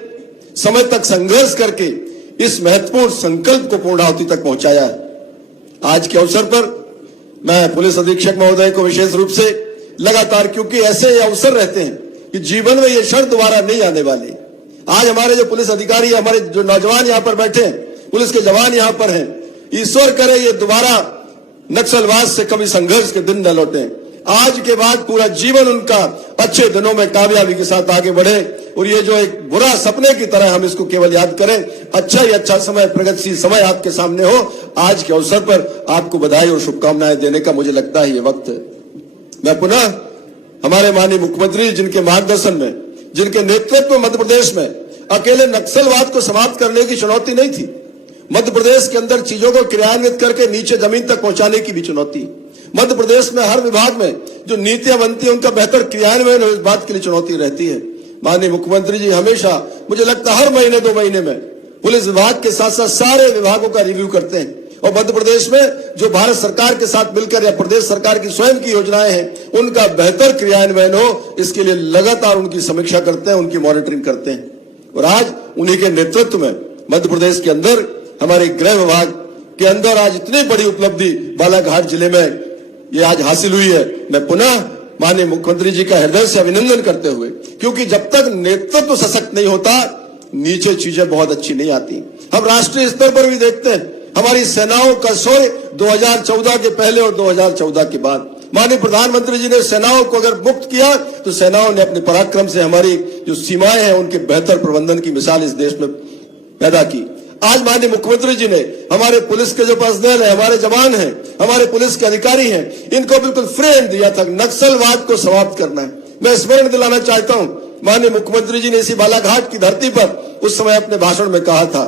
समय तक संघर्ष करके इस महत्वपूर्ण संकल्प को पूर्णाहुति तक पहुंचाया है। आज के अवसर पर मैं पुलिस अधीक्षक महोदय को विशेष रूप से लगातार, क्योंकि ऐसे अवसर रहते हैं कि जीवन में ये क्षण दोबारा नहीं आने वाले। आज हमारे जो पुलिस अधिकारी, हमारे जो नौजवान यहाँ पर बैठे हैं, पुलिस के जवान यहाँ पर हैं, ईश्वर करे ये दोबारा नक्सलवाद से कभी संघर्ष के दिन न लौटे। आज के बाद पूरा जीवन उनका अच्छे दिनों में कामयाबी के साथ आगे बढ़े और ये जो एक बुरा सपने की तरह हम इसको केवल याद करें, अच्छा ही अच्छा समय, प्रगतिशील समय आपके सामने हो। आज के अवसर पर आपको बधाई और शुभकामनाएं देने का मुझे लगता है ये वक्त है। मैं पुनः हमारे माननीय मुख्यमंत्री जिनके मार्गदर्शन में, जिनके नेतृत्व में मध्य प्रदेश में अकेले नक्सलवाद को समाप्त करने की चुनौती नहीं थी, मध्य प्रदेश के अंदर चीजों को क्रियान्वित करके नीचे जमीन तक पहुंचाने की भी चुनौती, मध्य प्रदेश में हर विभाग में जो नीतियां बनती है उनका बेहतर क्रियान्वयन इस बात के लिए चुनौती रहती है। माननीय मुख्यमंत्री जी हमेशा, मुझे लगता है हर महीने 2 महीने में पुलिस विभाग के साथ साथ सारे विभागों का रिव्यू करते हैं और मध्य प्रदेश में जो भारत सरकार के साथ मिलकर या प्रदेश सरकार की स्वयं की योजनाएं हैं उनका बेहतर क्रियान्वयन हो, इसके लिए लगातार उनकी समीक्षा करते हैं, उनकी मॉनिटरिंग करते हैं। और आज उन्हीं के नेतृत्व में मध्य प्रदेश के अंदर हमारे गृह विभाग के अंदर आज इतनी बड़ी उपलब्धि बालाघाट जिले में ये आज हासिल हुई है। मैं पुनः माननीय मुख्यमंत्री जी का हृदय से अभिनंदन करते हुए, क्योंकि जब तक नेतृत्व सशक्त नहीं होता नीचे चीजें बहुत अच्छी नहीं आती। हम राष्ट्रीय स्तर पर भी देखते हैं हमारी सेनाओं का शौर्य 2014 के पहले और 2014 के बाद। माननीय प्रधानमंत्री जी ने सेनाओं को अगर मुक्त किया तो सेनाओं ने अपने पराक्रम से हमारी जो सीमाएं हैं उनके बेहतर प्रबंधन की मिसाल इस देश में पैदा की। आज माननीय मुख्यमंत्री जी ने हमारे पुलिस के जो पर्सनल है, हमारे जवान हैं, हमारे पुलिस के अधिकारी हैं, इनको बिल्कुल फ्री हैंड दिया था नक्सलवाद को समाप्त करना है। मैं स्मरण दिलाना चाहता हूं, माननीय मुख्यमंत्री जी ने इसी बालाघाट की धरती पर उस समय अपने भाषण में कहा था,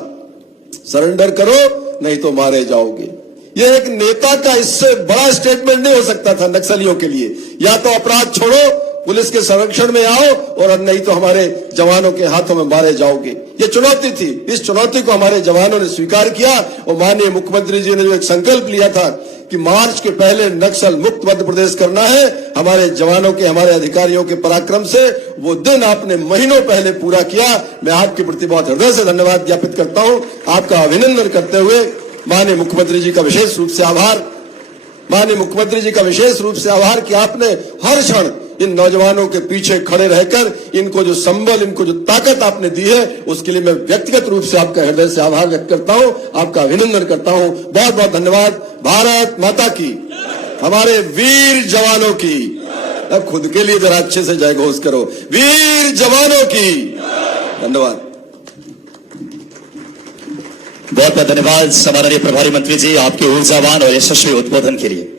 सरेंडर करो नहीं तो मारे जाओगे। यह एक नेता का इससे बड़ा स्टेटमेंट नहीं हो सकता था नक्सलियों के लिए। या तो अपराध छोड़ो पुलिस के संरक्षण में आओ और नहीं तो हमारे जवानों के हाथों में मारे जाओगे। ये चुनौती थी, इस चुनौती को हमारे जवानों ने स्वीकार किया और माननीय मुख्यमंत्री जी ने जो एक संकल्प लिया था कि मार्च के पहले नक्सल मुक्त मध्य प्रदेश करना है, हमारे जवानों के, हमारे अधिकारियों के पराक्रम से वो दिन आपने महीनों पहले पूरा किया। मैं आपके प्रति बहुत हृदय से धन्यवाद ज्ञापित करता हूं, आपका अभिनंदन करते हुए माननीय मुख्यमंत्री जी का विशेष रूप से आभार, माननीय मुख्यमंत्री जी का विशेष रूप से आभार कि आपने हर क्षण इन नौजवानों के पीछे खड़े रहकर इनको जो संबल, इनको जो ताकत आपने दी है, उसके लिए मैं व्यक्तिगत रूप से आपका हृदय से आभार व्यक्त करता हूं, आपका अभिनंदन करता हूं। बहुत बहुत धन्यवाद। भारत माता की, हमारे वीर जवानों की, अब खुद के लिए जरा अच्छे से जय घोष करो, वीर जवानों की। धन्यवाद। बहुत बहुत धन्यवाद सम्माननीय प्रभारी मंत्री जी, आपके ऊर्जावान और यशस्वी उद्बोधन के लिए।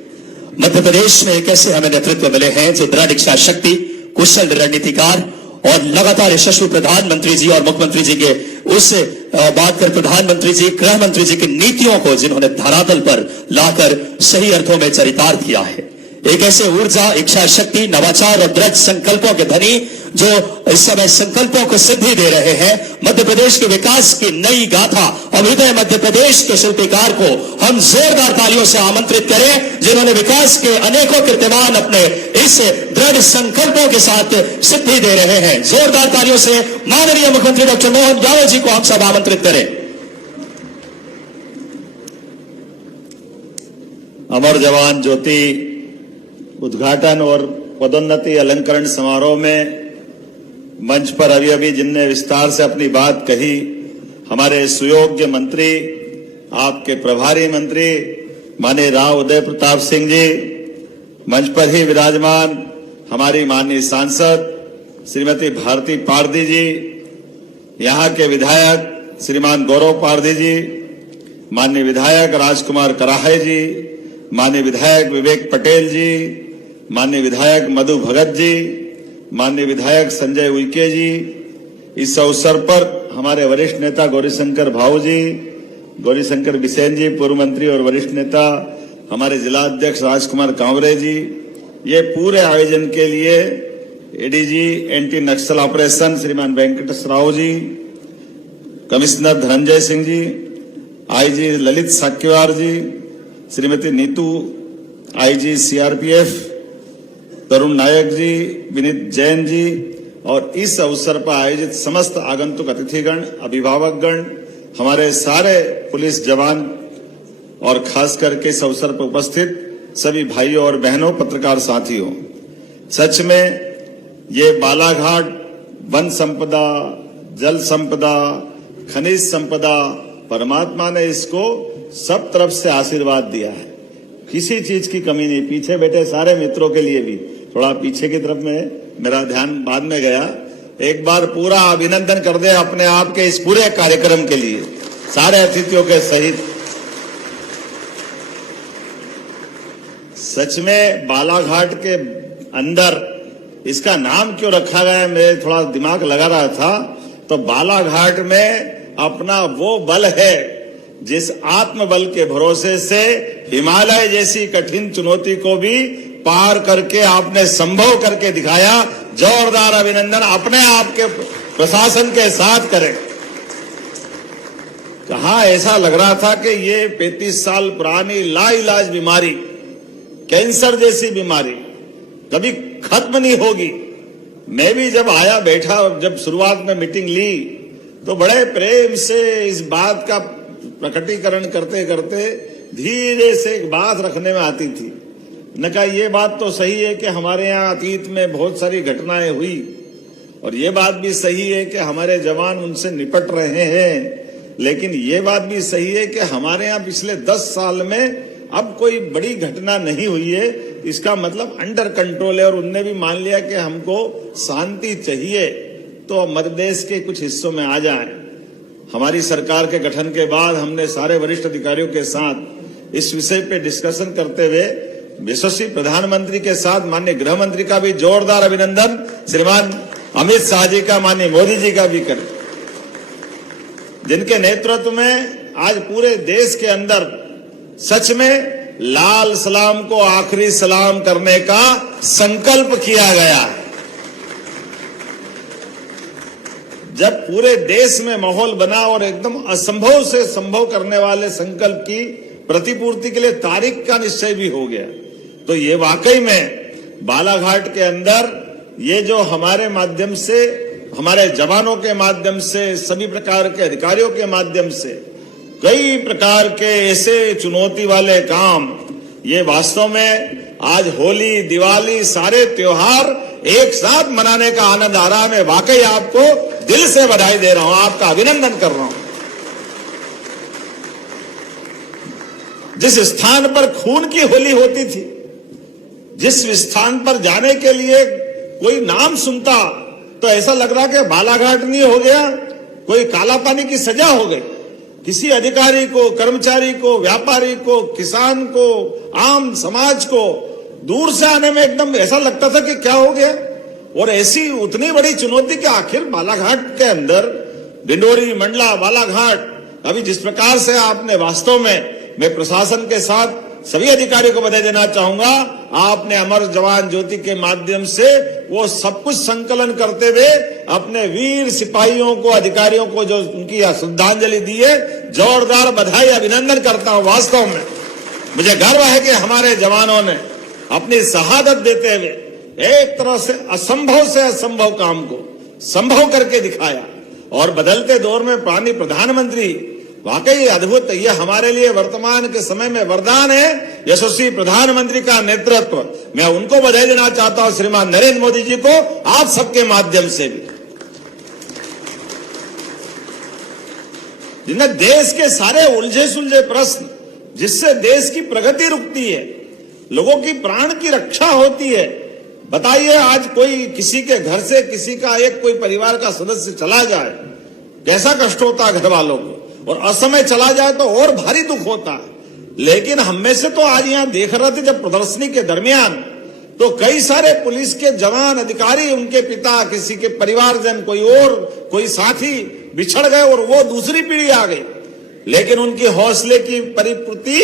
मध्य प्रदेश में एक ऐसे हमें नेतृत्व मिले हैं जो दृढ़ इच्छा शक्ति, कुशल रणनीतिकार और लगातार यशस्वी प्रधानमंत्री जी और मुख्यमंत्री जी के उस बात कर प्रधानमंत्री जी, गृह मंत्री जी की नीतियों को जिन्होंने धरातल पर लाकर सही अर्थों में चरितार्थ किया है। एक ऐसे ऊर्जा, इच्छा शक्ति, नवाचार और दृढ़ संकल्पों के धनी जो इस समय संकल्पों को सिद्धि दे रहे हैं। मध्य प्रदेश के विकास की नई गाथा और हृदय मध्य प्रदेश के शिल्पकार को हम जोरदार तालियों से आमंत्रित करें, जिन्होंने विकास के अनेकों कीर्तिमान अपने इस दृढ़ संकल्पों के साथ सिद्धि दे रहे हैं। जोरदार तालियों से माननीय मुख्यमंत्री डॉक्टर मोहन यादव जी को हम सब आमंत्रित करें। अमर जवान ज्योति उद्घाटन और पदोन्नति अलंकरण समारोह में मंच पर अभी जिनने विस्तार से अपनी बात कही, हमारे सुयोग्य मंत्री, आपके प्रभारी मंत्री माननीय राव उदय प्रताप सिंह जी, मंच पर ही विराजमान हमारी माननीय सांसद श्रीमती भारती पारधी जी, यहाँ के विधायक श्रीमान गौरव पारधी जी, माननीय विधायक राजकुमार कराहे जी, माननीय विधायक विवेक पटेल जी, माननीय विधायक मधु भगत जी, माननीय विधायक संजय उइके जी, इस अवसर पर हमारे वरिष्ठ नेता गौरीशंकर भाऊ जी, गौरीशंकर बिसेन जी, पूर्व मंत्री और वरिष्ठ नेता हमारे जिला अध्यक्ष राजकुमार कांवरे जी, ये पूरे आयोजन के लिए एडीजी एंटी नक्सल ऑपरेशन श्रीमान वेंकटेश राव जी, कमिश्नर धनंजय सिंह जी, आईजी ललित साक्यवार जी, श्रीमती नीतू आईजी सीआरपीएफ, तरुण नायक जी, विनीत जैन जी और इस अवसर पर आयोजित समस्त आगंतुक अतिथिगण, अभिभावकगण, हमारे सारे पुलिस जवान और खास करके इस अवसर पर उपस्थित सभी भाइयों और बहनों, पत्रकार साथियों, सच में ये बालाघाट वन संपदा, जल संपदा, खनिज संपदा, परमात्मा ने इसको सब तरफ से आशीर्वाद दिया है, किसी चीज की कमी नहीं। पीछे बैठे सारे मित्रों के लिए भी, थोड़ा पीछे की तरफ में मेरा ध्यान बाद में गया, एक बार पूरा अभिनंदन कर दे अपने आप के इस पूरे कार्यक्रम के लिए सारे अतिथियों के सहित। सच में बालाघाट के अंदर इसका नाम क्यों रखा गया, मेरे थोड़ा दिमाग लगा रहा था, तो बालाघाट में अपना वो बल है जिस आत्मबल के भरोसे से हिमालय जैसी कठिन चुनौती को भी पार करके आपने संभव करके दिखाया। जोरदार अभिनंदन अपने आप के प्रशासन के साथ करें। कहा ऐसा लग रहा था कि ये 35 साल पुरानी लाइलाज बीमारी, कैंसर जैसी बीमारी कभी खत्म नहीं होगी। मैं भी जब आया बैठा, जब शुरुआत में मीटिंग ली तो बड़े प्रेम से इस बात का प्रकटीकरण करते करते धीरे से एक बात रखने में आती थी। न कहा ये बात तो सही है कि हमारे यहाँ अतीत में बहुत सारी घटनाएं हुई और ये बात भी सही है कि हमारे जवान उनसे निपट रहे हैं, लेकिन ये बात भी सही है कि हमारे यहाँ पिछले 10 साल में अब कोई बड़ी घटना नहीं हुई है। इसका मतलब अंडर कंट्रोल है और उनने भी मान लिया कि हमको शांति चाहिए तो मध्य देश के कुछ हिस्सों में आ जाए। हमारी सरकार के गठन के बाद हमने सारे वरिष्ठ अधिकारियों के साथ इस विषय पे डिस्कशन करते हुए यशस्वी प्रधानमंत्री के साथ माननीय गृह मंत्री का भी जोरदार अभिनंदन, श्रीमान अमित शाह जी का, माननीय मोदी जी का भी करें, जिनके नेतृत्व में आज पूरे देश के अंदर सच में लाल सलाम को आखिरी सलाम करने का संकल्प किया गया। जब पूरे देश में माहौल बना और एकदम असंभव से संभव करने वाले संकल्प की प्रतिपूर्ति के लिए तारीख का निश्चय भी हो गया, तो ये वाकई में बालाघाट के अंदर ये जो हमारे माध्यम से, हमारे जवानों के माध्यम से, सभी प्रकार के अधिकारियों के माध्यम से कई प्रकार के ऐसे चुनौती वाले काम, ये वास्तव में आज होली, दिवाली, सारे त्योहार एक साथ मनाने का आनंद आ रहा है। मैं वाकई आपको दिल से बधाई दे रहा हूं, आपका अभिनंदन कर रहा हूं। जिस स्थान पर खून की होली होती थी, जिस स्थान पर जाने के लिए कोई नाम सुनता तो ऐसा लग रहा कि बालाघाट नहीं हो गया, कोई काला पानी की सजा हो गई। किसी अधिकारी को, कर्मचारी को, व्यापारी को, किसान को, आम समाज को दूर से आने में एकदम ऐसा लगता था कि क्या हो गया। और ऐसी उतनी बड़ी चुनौती कि आखिर बालाघाट के अंदर डिंडोरी, मंडला, बालाघाट, अभी जिस प्रकार से आपने वास्तव में, मैं प्रशासन के साथ सभी अधिकारियों को बधाई देना चाहूंगा, आपने अमर जवान ज्योति के माध्यम से वो सब कुछ संकलन करते हुए अपने वीर सिपाहियों को, अधिकारियों को जो उनकी श्रद्धांजलि दी है, जोरदार बधाई, अभिनंदन करता हूं। वास्तव में मुझे गर्व है कि हमारे जवानों ने अपनी शहादत देते हुए एक तरह से असंभव काम को संभव करके दिखाया। और बदलते दौर में पानी प्रधानमंत्री वाकई अद्भुत, ये हमारे लिए वर्तमान के समय में वरदान है। यशस्वी प्रधानमंत्री का नेतृत्व, मैं उनको बधाई देना चाहता हूं, श्रीमान नरेंद्र मोदी जी को, आप सबके माध्यम से भी, जिन्हें देश के सारे उलझे सुलझे प्रश्न, जिससे देश की प्रगति रुकती है, लोगों की प्राण की रक्षा होती है। बताइए, आज कोई किसी के घर से किसी का एक कोई परिवार का सदस्य चला जाए, कैसा कष्ट होता है घर वालों को, और असमय चला जाए तो और भारी दुख होता है। लेकिन हम में से तो आज यहां देख रहे थे जब प्रदर्शनी के दरमियान, तो कई सारे पुलिस के जवान, अधिकारी, उनके पिता, किसी के परिवारजन, कोई साथी बिछड़ गए और वो दूसरी पीढ़ी आ गई। लेकिन उनकी हौसले की परिपूर्ति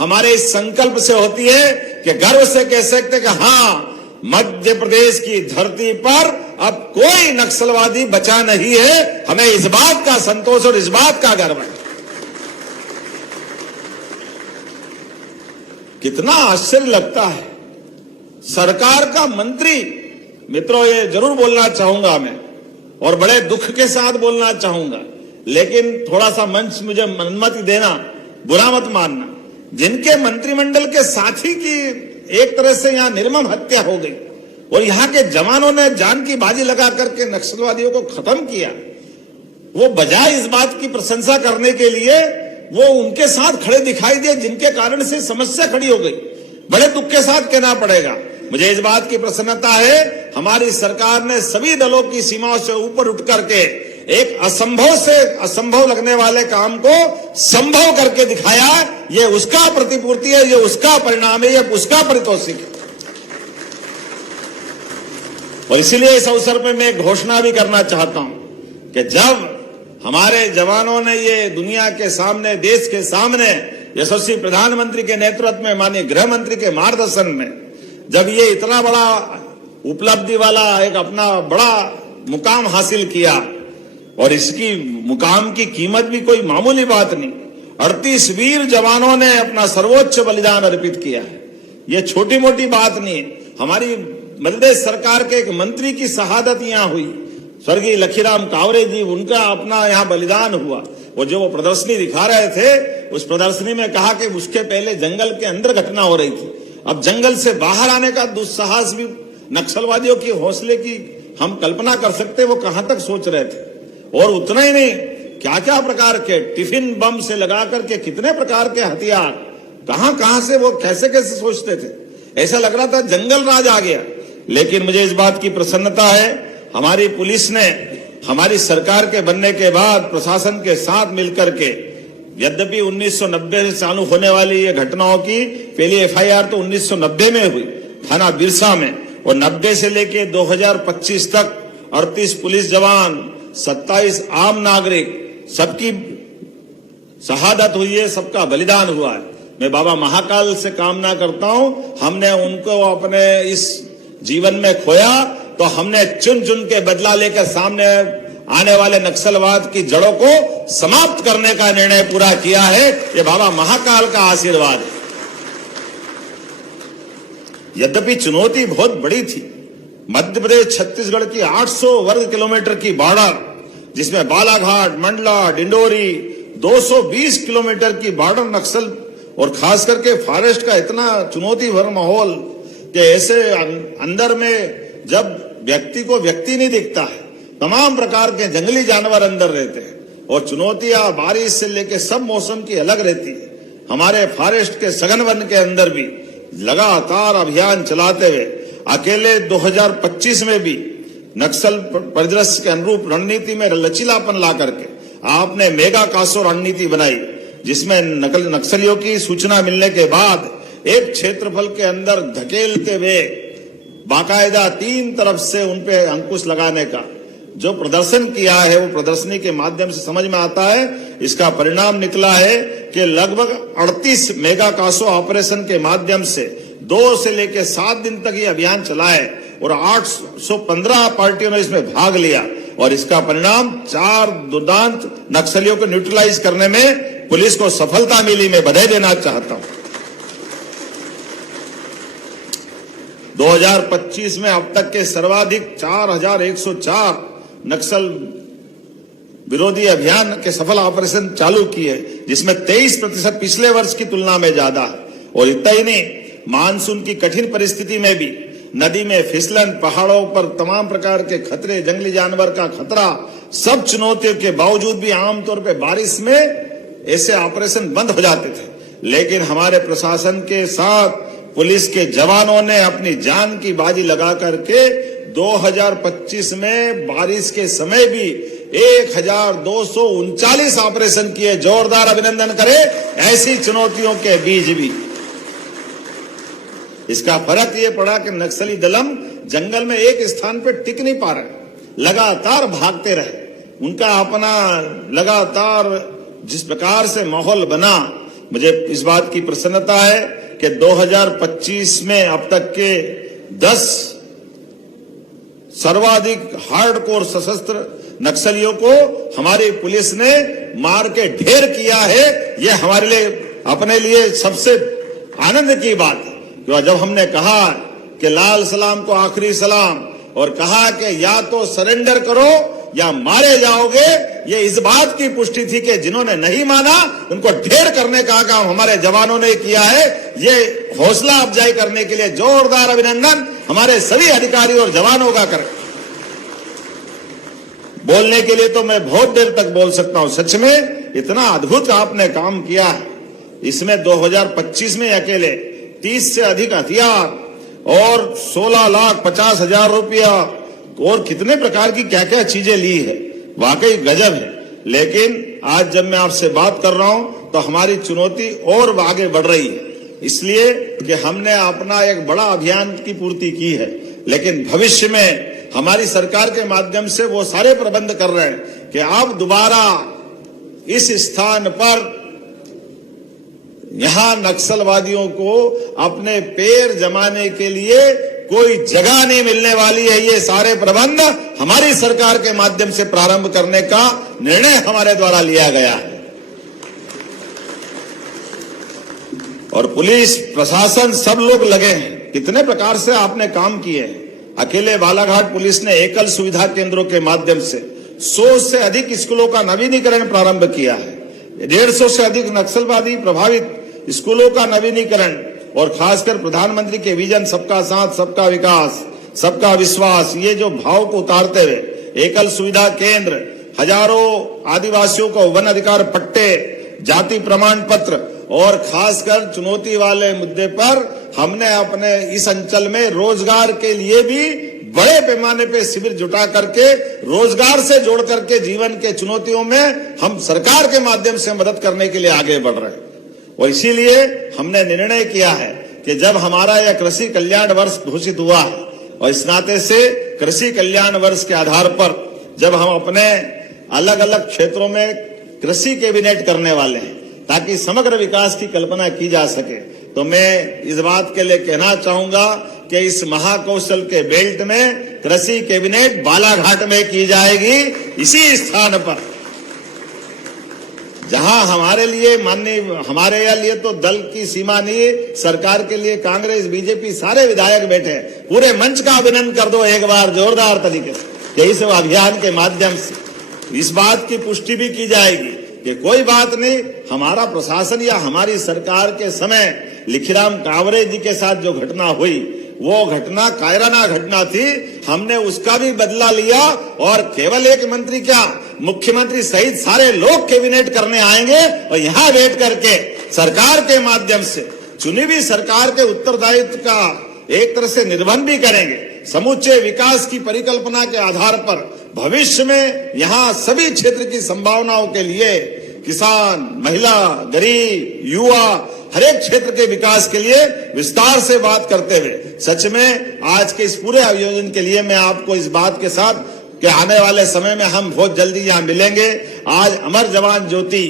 हमारे इस संकल्प से होती है कि गर्व से कह सकते कि हाँ, मध्य प्रदेश की धरती पर अब कोई नक्सलवादी बचा नहीं है। हमें इस बात का संतोष और इस बात का गर्व है। कितना आश्चर्य लगता है, सरकार का मंत्री, मित्रों ये जरूर बोलना चाहूंगा मैं, और बड़े दुख के साथ बोलना चाहूंगा, लेकिन थोड़ा सा मंच मुझे अनुमति देना, बुरा मत मानना, जिनके मंत्रिमंडल के साथी की एक तरह से यहां निर्मम हत्या हो गई और यहां के जवानों ने जान की बाजी लगा करके नक्सलवादियों को खत्म किया, वो बजाय इस बात की प्रशंसा करने के लिए वो उनके साथ खड़े दिखाई दिए, जिनके कारण से समस्या खड़ी हो गई। बड़े दुख के साथ कहना पड़ेगा, मुझे इस बात की प्रसन्नता है, हमारी सरकार ने सभी दलों की सीमाओं से ऊपर उठ करके एक असंभव से असंभव लगने वाले काम को संभव करके दिखाया। ये उसका प्रतिपूर्ति है, ये उसका परिणाम है, ये उसका पारितोषिक है। और इसीलिए इस अवसर पर मैं घोषणा भी करना चाहता हूं कि जब हमारे जवानों ने ये दुनिया के सामने, देश के सामने, यशस्वी प्रधानमंत्री के नेतृत्व में, माननीय गृह मंत्री के मार्गदर्शन में, जब ये इतना बड़ा उपलब्धि वाला एक अपना बड़ा मुकाम हासिल किया, और इसकी मुकाम की कीमत भी कोई मामूली बात नहीं, 38 वीर जवानों ने अपना सर्वोच्च बलिदान अर्पित किया है। ये छोटी मोटी बात नहीं है। हमारी मध्य प्रदेश सरकार के एक मंत्री की शहादत यहां हुई, स्वर्गीय लखीराम कावरे जी, उनका अपना यहां बलिदान हुआ। और जो वो प्रदर्शनी दिखा रहे थे, उस प्रदर्शनी में कहा कि उसके पहले जंगल के अंदर घटना हो रही थी, अब जंगल से बाहर आने का दुस्साहस भी नक्सलवादियों की हौसले की हम कल्पना कर सकते, वो कहां तक सोच रहे थे। और उतना ही नहीं, क्या क्या प्रकार के टिफिन बम से लगा करके कितने प्रकार के हथियार, कहां कहां से वो कैसे कैसे सोचते थे, ऐसा लग रहा था जंगल राज आ गया। लेकिन मुझे इस बात की प्रसन्नता है, हमारी पुलिस ने हमारी सरकार के बनने के बाद प्रशासन के साथ मिलकर के, यद्यपि 1990 से चालू होने वाली ये घटनाओं की पहली एफआईआर तो 1990 में हुई थाना बिरसा में, और 90 से लेके 2025 तक 38 पुलिस जवान, 27 आम नागरिक, सबकी शहादत हुई है, सबका बलिदान हुआ है। मैं बाबा महाकाल से कामना करता हूं, हमने उनको अपने इस जीवन में खोया तो हमने चुन चुन के बदला लेकर सामने आने वाले नक्सलवाद की जड़ों को समाप्त करने का निर्णय पूरा किया है। ये बाबा महाकाल का आशीर्वाद है। यद्यपि चुनौती बहुत बड़ी थी, मध्य प्रदेश छत्तीसगढ़ की 800 वर्ग किलोमीटर की बॉर्डर, जिसमें बालाघाट, मंडला, डिंडोरी, 220 किलोमीटर की बॉर्डर नक्सल और खास करके फॉरेस्ट का इतना चुनौती भरा माहौल कि ऐसे अंदर में जब व्यक्ति को व्यक्ति नहीं दिखता है, तमाम प्रकार के जंगली जानवर अंदर रहते हैं और चुनौतियां बारिश से लेकर सब मौसम की अलग रहती है। हमारे फॉरेस्ट के सघन वन के अंदर भी लगातार अभियान चलाते हुए अकेले 2025 में भी नक्सल परिदृश्य के अनुरूप रणनीति में लचीलापन ला करके आपने मेगा कासो रणनीति बनाई, जिसमें नक्सलियों की सूचना मिलने के बाद एक क्षेत्रफल के अंदर धकेलते हुए बाकायदा 3 तरफ से उनपे अंकुश लगाने का जो प्रदर्शन किया है, वो प्रदर्शनी के माध्यम से समझ में आता है। इसका परिणाम निकला है कि लगभग 38 मेगा कासो ऑपरेशन के माध्यम से 2 से लेकर 7 दिन तक ये अभियान चला है और 815 पार्टियों ने इसमें भाग लिया और इसका परिणाम 4 दुर्दांत नक्सलियों को न्यूट्रलाइज करने में पुलिस को सफलता मिली। मैं बधाई देना चाहता हूं। 2025 में अब तक के सर्वाधिक 4104 नक्सल विरोधी अभियान के सफल ऑपरेशन चालू किए, जिसमें 23% पिछले वर्ष की तुलना में ज्यादा है। और इतना ही नहीं, मानसून की कठिन परिस्थिति में भी नदी में फिसलन, पहाड़ों पर तमाम प्रकार के खतरे, जंगली जानवर का खतरा, सब चुनौतियों के बावजूद भी आमतौर पर बारिश में ऐसे ऑपरेशन बंद हो जाते थे, लेकिन हमारे प्रशासन के साथ पुलिस के जवानों ने अपनी जान की बाजी लगा करके 2025 में बारिश के समय भी 1239 ऑपरेशन किए। जोरदार अभिनंदन करें ऐसी चुनौतियों के बीच भी। इसका फर्क ये पड़ा कि नक्सली दलम जंगल में एक स्थान पर टिक नहीं पा रहे, लगातार भागते रहे। उनका अपना लगातार जिस प्रकार से माहौल बना, मुझे इस बात की प्रसन्नता है कि 2025 में अब तक के 10 सर्वाधिक हार्डकोर सशस्त्र नक्सलियों को हमारी पुलिस ने मार के ढेर किया है। ये हमारे लिए अपने लिए सबसे आनंद की बात है। जब हमने कहा कि लाल सलाम को आखिरी सलाम और कहा कि या तो सरेंडर करो या मारे जाओगे, ये इस बात की पुष्टि थी कि जिन्होंने नहीं माना उनको ढेर करने का काम हमारे जवानों ने किया है। ये हौसला अफजाई करने के लिए जोरदार अभिनंदन हमारे सभी अधिकारियों और जवानों का करें। बोलने के लिए तो मैं बहुत देर तक बोल सकता हूं। सच में इतना अद्भुत आपने काम किया है। इसमें 2025 में अकेले 30 से अधिक हथियार और 16,50,000 रुपया और कितने प्रकार की क्या क्या चीजें ली है, वाकई गजब है। लेकिन आज जब मैं आपसे बात कर रहा हूं तो हमारी चुनौती और आगे बढ़ रही है, इसलिए कि हमने अपना एक बड़ा अभियान की पूर्ति की है। लेकिन भविष्य में हमारी सरकार के माध्यम से वो सारे प्रबंध कर रहे हैं कि आप दोबारा इस स्थान पर यहां नक्सलवादियों को अपने पैर जमाने के लिए कोई जगह नहीं मिलने वाली है। ये सारे प्रबंध हमारी सरकार के माध्यम से प्रारंभ करने का निर्णय हमारे द्वारा लिया गया है। और पुलिस प्रशासन सब लोग लगे हैं। कितने प्रकार से आपने काम किए हैं। अकेले बालाघाट पुलिस ने एकल सुविधा केंद्रों के माध्यम से 100 से अधिक स्कूलों का नवीनीकरण प्रारंभ किया है। 150 से अधिक नक्सलवादी प्रभावित स्कूलों का नवीनीकरण और खासकर प्रधानमंत्री के विजन सबका साथ, सबका विकास, सबका विश्वास, ये जो भाव को उतारते हुए एकल सुविधा केंद्र, हजारों आदिवासियों को वन अधिकार पट्टे, जाति प्रमाण पत्र और खासकर चुनौती वाले मुद्दे पर हमने अपने इस अंचल में रोजगार के लिए भी बड़े पैमाने पे शिविर जुटा करके रोजगार से जोड़ करके जीवन के चुनौतियों में हम सरकार के माध्यम से मदद करने के लिए आगे बढ़ रहे हैं। और इसीलिए हमने निर्णय किया है कि जब हमारा यह कृषि कल्याण वर्ष घोषित हुआ और इस नाते से कृषि कल्याण वर्ष के आधार पर जब हम अपने अलग अलग क्षेत्रों में कृषि कैबिनेट करने वाले हैं ताकि समग्र विकास की कल्पना की जा सके, तो मैं इस बात के लिए कहना चाहूंगा कि इस महाकौशल के बेल्ट में कृषि कैबिनेट बालाघाट में की जाएगी, इसी स्थान पर जहां हमारे लिए माननीय, हमारे लिए तो दल की सीमा नहीं, सरकार के लिए कांग्रेस बीजेपी सारे विधायक बैठे हैं। पूरे मंच का अभिनंदन कर दो एक बार जोरदार तरीके से। यही सब अभियान के माध्यम से इस बात की पुष्टि भी की जाएगी कि कोई बात नहीं, हमारा प्रशासन या हमारी सरकार के समय लिखीराम कांवरे जी के साथ जो घटना हुई वो घटना कायराना घटना थी, हमने उसका भी बदला लिया और केवल एक मंत्री क्या, मुख्यमंत्री सहित सारे लोग कैबिनेट करने आएंगे और यहां बैठ करके सरकार के माध्यम से चुनी हुई सरकार के उत्तरदायित्व का एक तरह से निर्वहन भी करेंगे। समूचे विकास की परिकल्पना के आधार पर भविष्य में यहां सभी क्षेत्र की संभावनाओं के लिए किसान, महिला, गरीब, युवा, हर एक क्षेत्र के विकास के लिए विस्तार से बात करते हुए सच में आज के इस पूरे आयोजन के लिए मैं आपको इस बात के साथ कि आने वाले समय में हम बहुत जल्दी यहाँ मिलेंगे। आज अमर जवान ज्योति,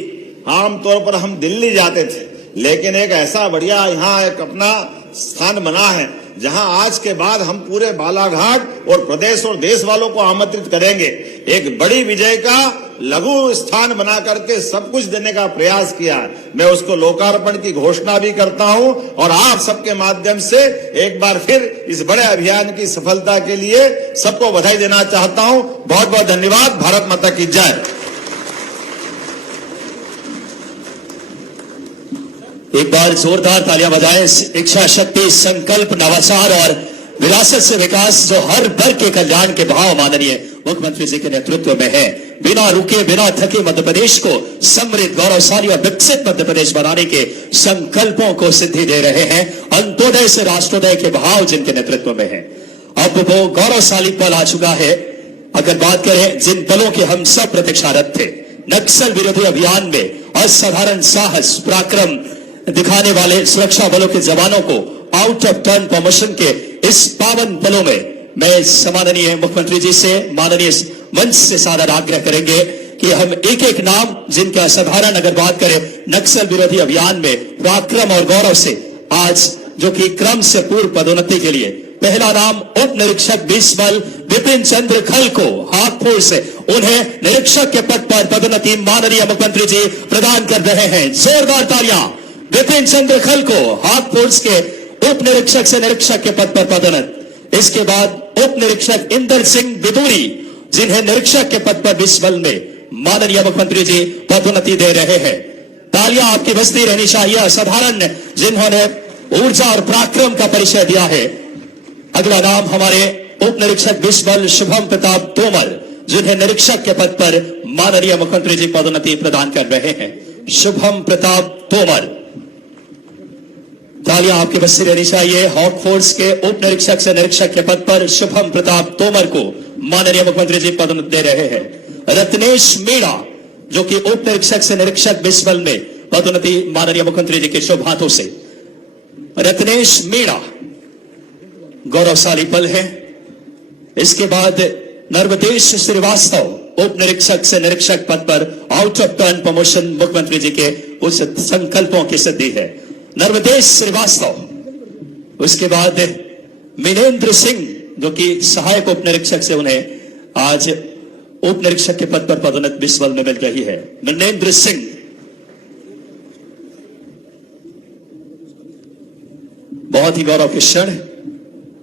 आमतौर पर हम दिल्ली जाते थे, लेकिन एक ऐसा बढ़िया यहाँ एक अपना स्थान बना है जहां आज के बाद हम पूरे बालाघाट और प्रदेश और देश वालों को आमंत्रित करेंगे। एक बड़ी विजय का लघु स्थान बना करके सब कुछ देने का प्रयास किया है। मैं उसको लोकार्पण की घोषणा भी करता हूं और आप सबके माध्यम से एक बार फिर इस बड़े अभियान की सफलता के लिए सबको बधाई देना चाहता हूं। बहुत बहुत धन्यवाद। भारत माता की जय। एक बार जोरदार तालियां बजाएं। इच्छा शक्ति, संकल्प, नवाचार और विरासत से विकास जो हर वर्ग के कल्याण के भाव माननीय मुख्यमंत्री जी के नेतृत्व में है, बिना रुके बिना थके मध्य प्रदेश को समृद्ध, गौरवशाली और विकसित मध्य प्रदेश बनाने के संकल्पों को सिद्धि दे रहे हैं। अंत्योदय से राष्ट्रोदय के भाव जिनके नेतृत्व में है, अब वो गौरवशाली पल आ चुका है। अगर बात करें जिन पलों के हम सब प्रतीक्षारत थे, नक्सल विरोधी अभियान में असाधारण साहस, पराक्रम दिखाने वाले सुरक्षा बलों के जवानों को आउट ऑफ टर्न प्रमोशन के इस पावन पलों में मैं सम्माननीय मुख्यमंत्री जी से, माननीय मंच से सादर आग्रह करेंगे कि हम एक एक नाम जिनके असाधारण अगर बात करें नक्सल विरोधी अभियान में पराक्रम और गौरव से आज जो कि क्रम से पूर्व पदोन्नति के लिए पहला नाम उप निरीक्षक बीसबल विपिन चंद्र खल को हाथपुर से उन्हें निरीक्षक के पद पर पदोन्नति माननीय मुख्यमंत्री जी प्रदान कर रहे हैं। जोरदार तालियां विपिन चंद्र खल को हाथपुर के उप निरीक्षक से निरीक्षक के पद पर पदोन्नत। इसके बाद उप निरीक्षक इंदर सिंह बिदूरी जिन्हें निरीक्षक के पद पर बीसबल में माननीय मुख्यमंत्री जी पदोन्नति दे रहे हैं। तालियां आपकी बजती रहनी चाहिए। असाधारण जिन्होंने ऊर्जा और पराक्रम का परिचय दिया है। अगला नाम हमारे उप निरीक्षक बीसबल शुभम प्रताप तोमर जिन्हें निरीक्षक के पद पर माननीय मुख्यमंत्री जी पदोन्नति प्रदान कर रहे हैं। शुभम प्रताप तोमर, तालियां आपकी बस्ती रहनी चाहिए। हॉक फोर्स के उप निरीक्षक से निरीक्षक के पद पर शुभम प्रताप तोमर को माननीय मुख्यमंत्री जी पदोन्नति दे रहे हैं। रत्नेश मीणा जो कि उप निरीक्षक से निरीक्षक बीसबल में पदोन्नति माननीय मुख्यमंत्री जी के शुभ हाथों से। रत्नेश मीणा गौरवशाली पल है। इसके बाद नर्मदेश श्रीवास्तव उप निरीक्षक से निरीक्षक पद पर आउट ऑफ टर्न प्रमोशन मुख्यमंत्री जी के उस संकल्पों की सिद्धि है। नर्मदेश श्रीवास्तव। उसके बाद मिनेंद्र सिंह जो कि सहायक उप निरीक्षक से उन्हें आज उप निरीक्षक के पद पर पदोन्नति बीसबल में मिल गई है। मिनेंद्र सिंह बहुत ही गौरव के क्षण।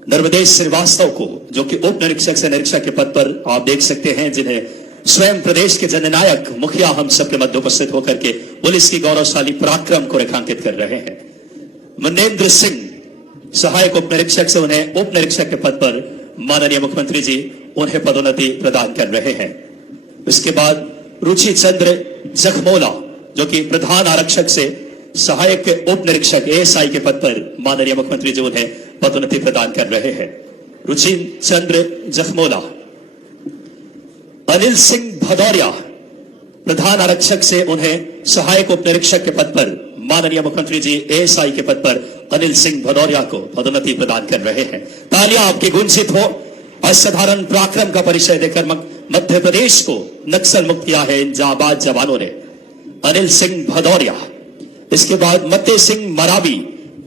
नर्मदेश श्रीवास्तव को जो कि उप निरीक्षक से निरीक्षक के पद पर आप देख सकते हैं, जिन्हें स्वयं प्रदेश के जननायक मुखिया हम सबके मध्य उपस्थित होकर के पुलिस की गौरवशाली पराक्रम को रेखांकित कर रहे हैं। मनेंद्र सिंह सहायक उप निरीक्षक से उन्हें उप निरीक्षक के पद पर माननीय मुख्यमंत्री जी उन्हें पदोन्नति प्रदान कर रहे हैं। उसके बाद रुचि चंद्र जखमोला जो कि प्रधान आरक्षक से सहायक उप निरीक्षक एएसआई के पद पर माननीय मुख्यमंत्री जी उन्हें पदोन्नति प्रदान कर रहे हैं। रुचि चंद्र जखमोला। अनिल सिंह भदौरिया प्रधान आरक्षक से उन्हें सहायक उप निरीक्षक के पद पर माननीय मुख्यमंत्री जी एएसआई के पद पर अनिल सिंह भदौरिया को पदोन्नति प्रदान कर रहे हैं। तालियां आपकी गुंजित हो। असाधारण पराक्रम का परिचय देकर मध्य प्रदेश को नक्सल मुक्त किया है इन जाबाज जवानों ने। अनिल सिंह भदौरिया। इसके बाद मत्ते सिंह मरावी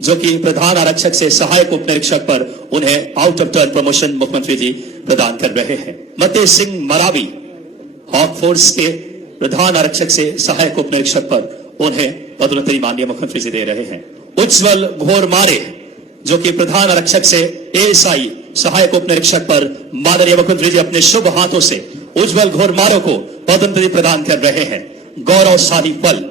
जो कि प्रधान आरक्षक से सहायक उप निरीक्षक पर उन्हें आउट ऑफ टर्न प्रमोशन मुख्यमंत्री जी प्रदान कर रहे हैं। मते सिंह मरावी हॉक फोर्स के प्रधान आरक्षक से सहायक उप निरीक्षक पर उन्हें पदोन्नति माननीय मुख्यमंत्री जी दे रहे हैं। उज्जवल घोरमारे जो कि प्रधान आरक्षक से एएसआई सहायक उप निरीक्षक पर माननीय मुख्यमंत्री जी अपने शुभ हाथों से उज्जवल घोरमारे को पदोन्नति प्रदान कर रहे हैं। गौरवशाली पल।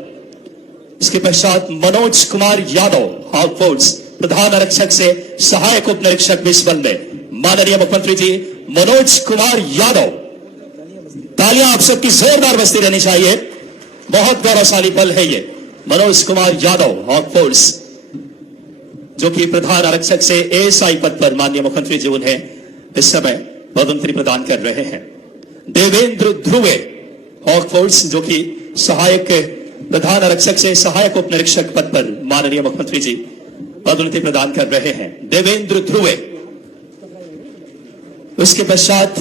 इसके पश्चात मनोज कुमार यादव हॉक फोर्स प्रधान आरक्षक से सहायक उप निरीक्षक बिस्बल में माननीय मुख्यमंत्री जी मनोज कुमार यादव, तालियां आप सबकी जोरदार बजती रहनी चाहिए। बहुत गौरवशाली पल है ये। मनोज कुमार यादव हॉक फोर्स जो कि प्रधान आरक्षक से एएसआई पद पर माननीय मुख्यमंत्री जी उन्हें इस समय पदोन्नति प्रदान कर रहे हैं। देवेंद्र ध्रुवे हॉक फोर्स जो कि सहायक प्रधान आरक्षक से सहायक उप निरीक्षक पद पर माननीय मुख्यमंत्री जी पदोन्नति प्रदान कर रहे हैं। देवेंद्र ध्रुवे। उसके पश्चात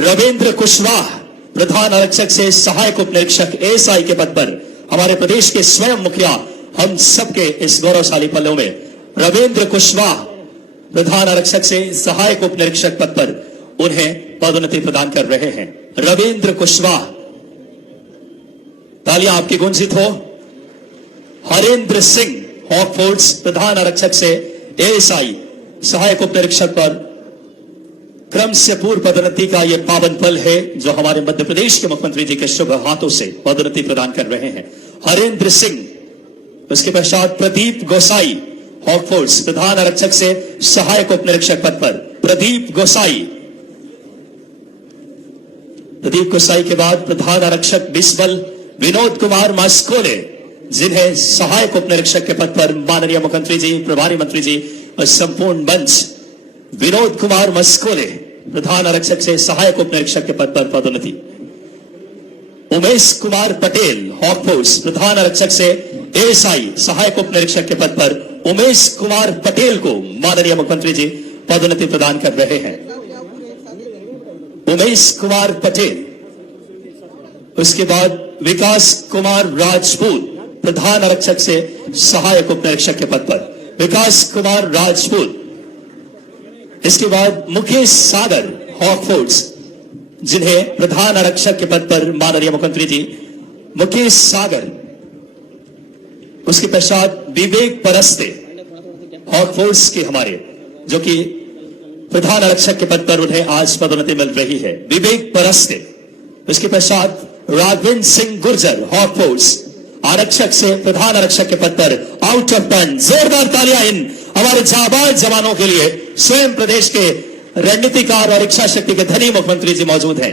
रविंद्र कुशवाहा प्रधान आरक्षक से सहायक उप निरीक्षक एएसआई के पद पर हमारे प्रदेश के स्वयं मुखिया हम सबके इस गौरवशाली पलों में रविंद्र कुशवाहा प्रधान आरक्षक से सहायक उप निरीक्षक पद पर उन्हें पदोन्नति प्रदान कर रहे हैं। रविंद्र कुशवाहा, तालियां आपकी गुंजित हो। हरेंद्र सिंह हॉक फोर्स प्रधान आरक्षक से एएसआई सहायक उप निरीक्षक पर क्रम से पूर्व पदोन्नति का यह पावन पल है जो हमारे मध्य प्रदेश के मुख्यमंत्री जी के शुभ हाथों से पदोन्नति प्रदान कर रहे हैं। हरेंद्र सिंह। उसके पश्चात प्रदीप गोसाई हॉक फोर्स प्रधान आरक्षक से सहायक उप निरीक्षक पद पर प्रदीप गोसाई। प्रदीप गोसाई के बाद प्रधान आरक्षक बिस्बल विनोद कुमार मास्कोले, जिन्हें सहायक उप निरीक्षक के पद पर माननीय मुख्यमंत्री जी, प्रभारी मंत्री जी और संपूर्ण मंच विनोद कुमार मस्कोले प्रधान आरक्षक से सहायक उप निरीक्षक के पद पर पदोन्नति। उमेश कुमार पटेल हॉक फोर्स प्रधान आरक्षक से एएसआई सहायक उप निरीक्षक के पद पर उमेश कुमार पटेल को माननीय मुख्यमंत्री जी पदोन्नति प्रदान कर रहे हैं। उमेश कुमार पटेल। उसके बाद विकास कुमार राजपूत प्रधान आरक्षक से सहायक उप निरीक्षक के पद पर विकास कुमार राजपूत। इसके बाद मुकेश सागर हॉक फोर्स, जिन्हें प्रधान आरक्षक के पद पर माननीय मुख्यमंत्री जी मुकेश सागर। उसके पश्चात विवेक परस्ते हॉक फोर्स के हमारे जो कि प्रधान आरक्षक के पद पर उन्हें आज पदोन्नति मिल रही है। विवेक परस्ते। उसके पश्चात राघवेंद्र सिंह गुर्जर हॉक फोर्स आरक्षक से प्रधान आरक्षक के पद पर आउट ऑफ टर्न। जोरदार तालियां इन हमारे जाबाज जवानों के लिए। स्वयं प्रदेश के रणनीतिकार और इच्छा शक्ति के धनी मुख्यमंत्री जी मौजूद हैं।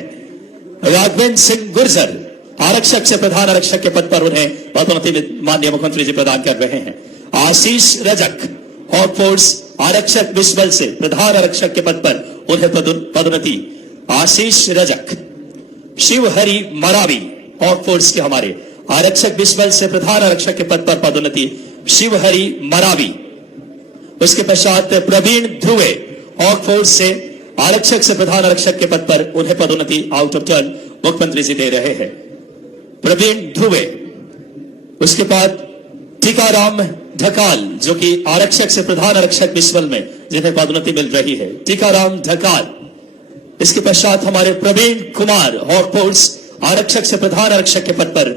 राघवेंद्र सिंह गुर्जर आरक्षक से प्रधान आरक्षक के पद पर उन्हें पदोन्नति माननीय मुख्यमंत्री जी प्रदान कर रहे हैं। आशीष रजक हॉक फोर्स आरक्षक बिस्बल से प्रधान आरक्षक के पद पर उन्हें पदोन्नति। आशीष रजक। शिवहरि मरावी हॉक फोर्स के हमारे आरक्षक बिस्बल से प्रधान आरक्षक के पद पर पदोन्नति। शिवहरि मरावी। उसके पश्चात प्रवीण ध्रुवे हॉक फोर्स से आरक्षक से प्रधान आरक्षक के पद पर उन्हें पदोन्नति आउट ऑफ टर्न मुख्यमंत्री जी दे रहे हैं। प्रवीण ध्रुवे। उसके बाद टीकाराम ढकाल जो कि आरक्षक से प्रधान आरक्षक बिस्बल में जिन्हें पदोन्नति मिल रही है। टीकाराम ढकाल। इसके पश्चात हमारे प्रवीण कुमार हॉक फोर्स आरक्षक से प्रधान आरक्षक के पद पर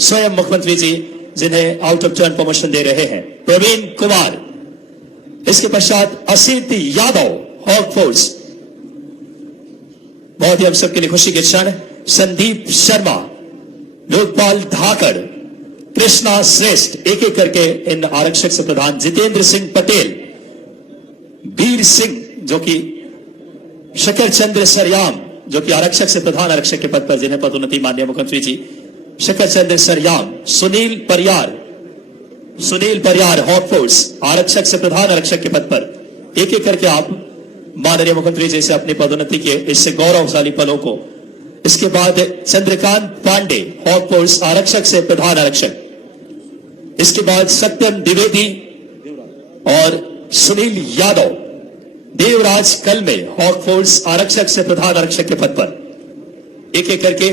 स्वयं मुख्यमंत्री जी जिन्हें आउट ऑफ टर्न प्रमोशन दे रहे हैं। प्रवीण कुमार। इसके पश्चात असित यादव हॉक फोर्स, बहुत ही हम सबके लिए खुशी के क्षण। संदीप शर्मा, लोकपाल धाकड़, कृष्णा श्रेष्ठ, एक एक करके इन आरक्षक से प्रधान। जितेंद्र सिंह पटेल, वीर सिंह जो कि शकर चंद्र सरयाम जो कि आरक्षक से प्रधान आरक्षक के पद पर जिन्हें पदोन्नति माननीय मुख्यमंत्री जी शकर चंद्र सरयाम। सुनील परियार हॉक फोर्स आरक्षक से प्रधान आरक्षक के पद पर। एक एक करके आप माननीय मुख्यमंत्री जी से अपनी पदोन्नति के इससे गौरवशाली पलों को। इसके बाद चंद्रकांत पांडे हॉक फोर्स आरक्षक से प्रधान आरक्षक। इसके बाद सत्यम द्विवेदी और सुनील यादव। देवराज कलमे हॉक फोर्स आरक्षक से प्रधान आरक्षक के पद पर। एक एक करके